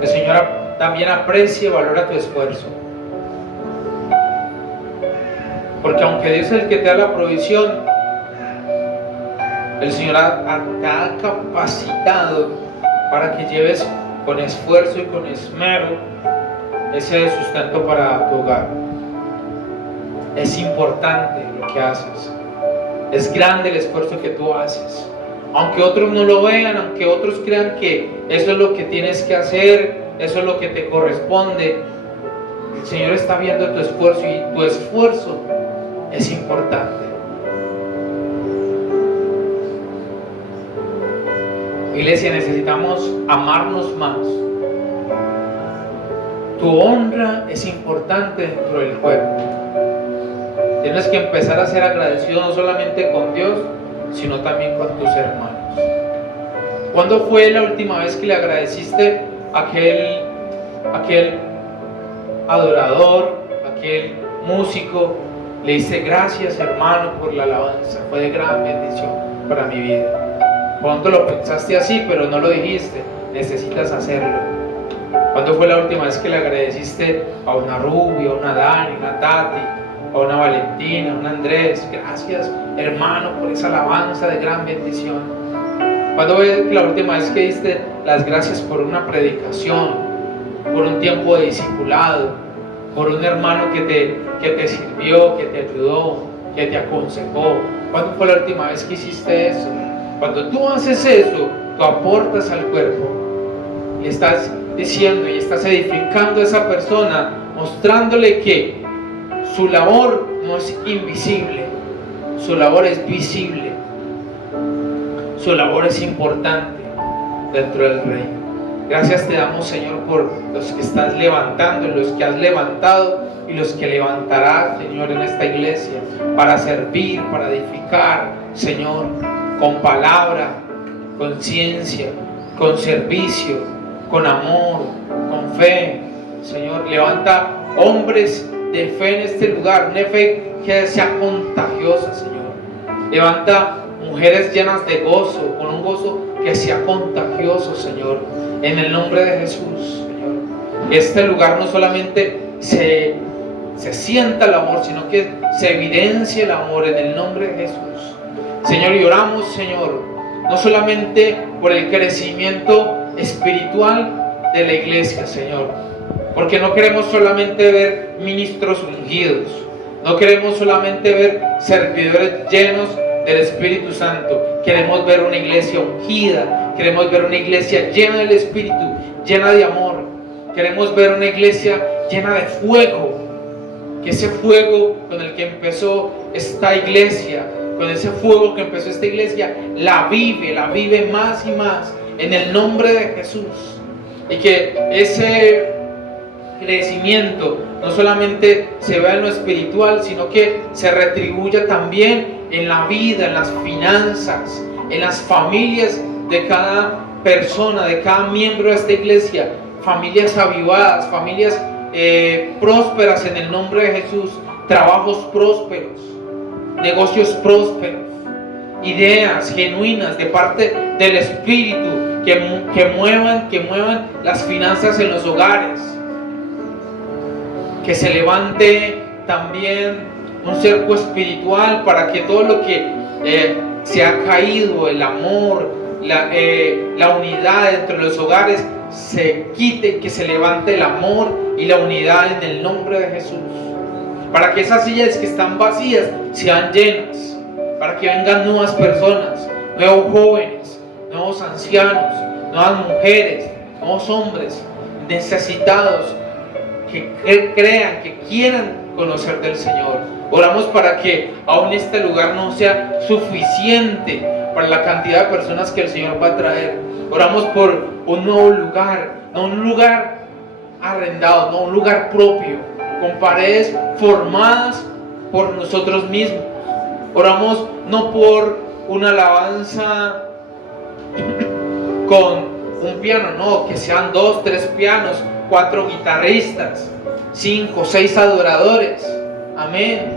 El Señor también aprecia y valora tu esfuerzo. Porque aunque Dios es el que te da la provisión, el Señor te ha capacitado para que lleves con esfuerzo y con esmero ese sustento para tu hogar. Es importante lo que haces. Es grande el esfuerzo que tú haces. Aunque otros no lo vean, aunque otros crean que eso es lo que tienes que hacer, eso es lo que te corresponde, el Señor está viendo tu esfuerzo y tu esfuerzo es importante. Iglesia, necesitamos amarnos más. Tu honra es importante dentro del cuerpo. Tienes que empezar a ser agradecido no solamente con Dios, sino también con tus hermanos. ¿Cuándo fue la última vez que le agradeciste a aquel adorador, aquel músico? Le dice, gracias hermano por la alabanza, fue de gran bendición para mi vida. Pronto lo pensaste así, pero no lo dijiste, necesitas hacerlo. ¿Cuándo fue la última vez que le agradeciste a una Rubia, a una Dani, a una Tati, a una Valentina, a un Andrés? Gracias hermano por esa alabanza de gran bendición. ¿Cuándo fue la última vez que diste las gracias por una predicación, por un tiempo de discipulado, por un hermano que te sirvió, que te ayudó, que te aconsejó? ¿Cuándo fue la última vez que hiciste eso? Cuando tú haces eso, tú aportas al cuerpo y estás diciendo y estás edificando a esa persona, mostrándole que su labor no es invisible, su labor es visible, su labor es importante dentro del reino. Gracias te damos, Señor, por los que estás levantando, los que has levantado y los que levantarás, Señor, en esta iglesia para servir, para edificar, Señor, con palabra, con ciencia, con servicio, con amor, con fe. Señor, levanta hombres de fe en este lugar, una fe que sea contagiosa, Señor. Levanta mujeres llenas de gozo, con un gozo que sea contagioso, Señor, en el nombre de Jesús, Señor. Este lugar no solamente se sienta el amor, sino que se evidencia el amor en el nombre de Jesús. Señor, y oramos, Señor, no solamente por el crecimiento espiritual de la iglesia, Señor, porque no queremos solamente ver ministros ungidos, no queremos solamente ver servidores llenos del Espíritu Santo. Queremos ver una iglesia ungida, queremos ver una iglesia llena del Espíritu, llena de amor. Queremos ver una iglesia llena de fuego, que ese fuego con el que empezó esta iglesia, con ese fuego que empezó esta iglesia, la vive más y más en el nombre de Jesús. Y que ese crecimiento no solamente se vea en lo espiritual, sino que se retribuya también en la vida, en las finanzas, en las familias de cada persona, de cada miembro de esta iglesia. Familias avivadas, familias prósperas en el nombre de Jesús, trabajos prósperos, negocios prósperos, ideas genuinas de parte del Espíritu que muevan las finanzas en los hogares. Que se levante también un cerco espiritual para que todo lo que se ha caído, el amor, la unidad entre los hogares, se quite, que se levante el amor y la unidad en el nombre de Jesús. Para que esas sillas que están vacías sean llenas, para que vengan nuevas personas, nuevos jóvenes, nuevos ancianos, nuevas mujeres, nuevos hombres necesitados, que crean, que quieran conocer del Señor. Oramos para que aún este lugar no sea suficiente para la cantidad de personas que el Señor va a traer. Oramos por un nuevo lugar, no un lugar arrendado, no un lugar propio, con paredes formadas por nosotros mismos. Oramos no por una alabanza con un piano, no, que sean 2, 3 pianos, 4 guitarristas, 5, 6 adoradores. Amén.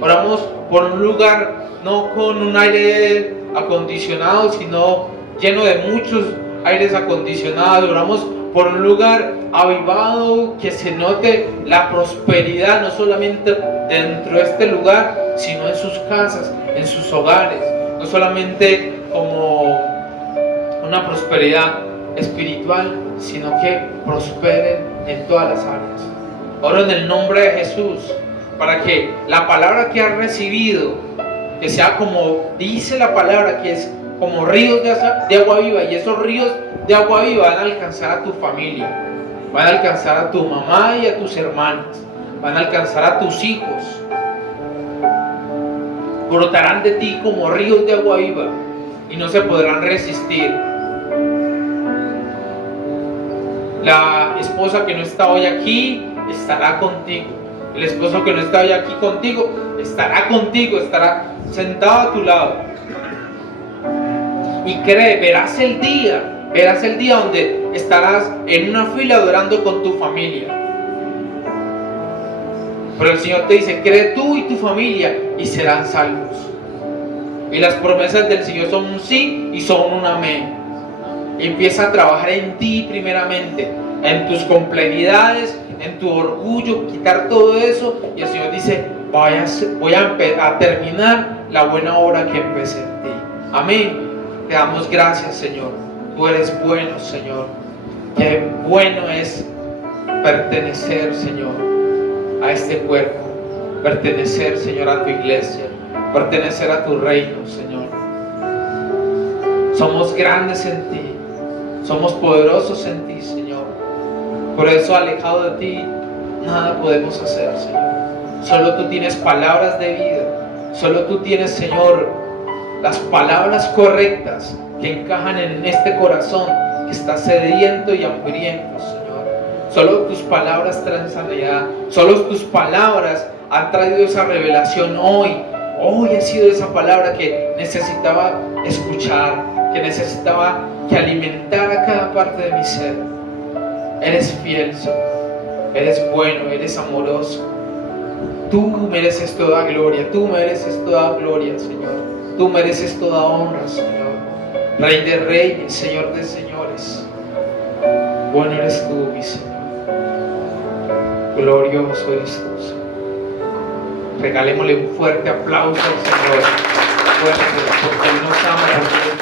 Oramos por un lugar no con un aire acondicionado, sino lleno de muchos aires acondicionados. Oramos por un lugar avivado, que se note la prosperidad, no solamente dentro de este lugar, sino en sus casas, en sus hogares. No solamente como una prosperidad espiritual, sino que prosperen en todas las áreas. Oro en el nombre de Jesús, para que la palabra que has recibido, que sea como dice la palabra, que es como ríos de agua viva, y esos ríos de agua viva van a alcanzar a tu familia, van a alcanzar a tu mamá y a tus hermanas, van a alcanzar a tus hijos, brotarán de ti como ríos de agua viva y no se podrán resistir. La esposa que no está hoy aquí estará contigo. El esposo que no está hoy aquí contigo, estará sentado a tu lado. Y cree, verás el día donde estarás en una fila adorando con tu familia. Pero el Señor te dice, cree tú y tu familia y serán salvos. Y las promesas del Señor son un sí y son un amén. Empieza a trabajar en ti primeramente, en tus complejidades, en tu orgullo, quitar todo eso, y el Señor dice, voy a terminar la buena obra que empecé en ti. Amén. Te damos gracias, Señor. Tú eres bueno, Señor. Qué bueno es pertenecer, Señor, a este cuerpo, pertenecer, Señor, a tu iglesia, pertenecer a tu reino, Señor. Somos grandes en ti, somos poderosos en ti, Señor. Por eso, alejado de ti, nada podemos hacer, Señor. Solo tú tienes palabras de vida, solo tú tienes, Señor, las palabras correctas que encajan en este corazón que está sediento y hambriento, Señor. Solo tus palabras traen sanidad, solo tus palabras han traído esa revelación hoy. Hoy ha sido esa palabra que necesitaba escuchar, que necesitaba que alimentara cada parte de mi ser. Eres fiel, Señor. Eres bueno, eres amoroso. Tú mereces toda gloria, tú mereces toda gloria, Señor. Tú mereces toda honra, Señor. Rey de reyes, Señor de señores. Bueno eres tú, mi Señor. Glorioso eres tú, Señor. Regalémosle un fuerte aplauso al Señor. Fuerte, porque Él nos ama.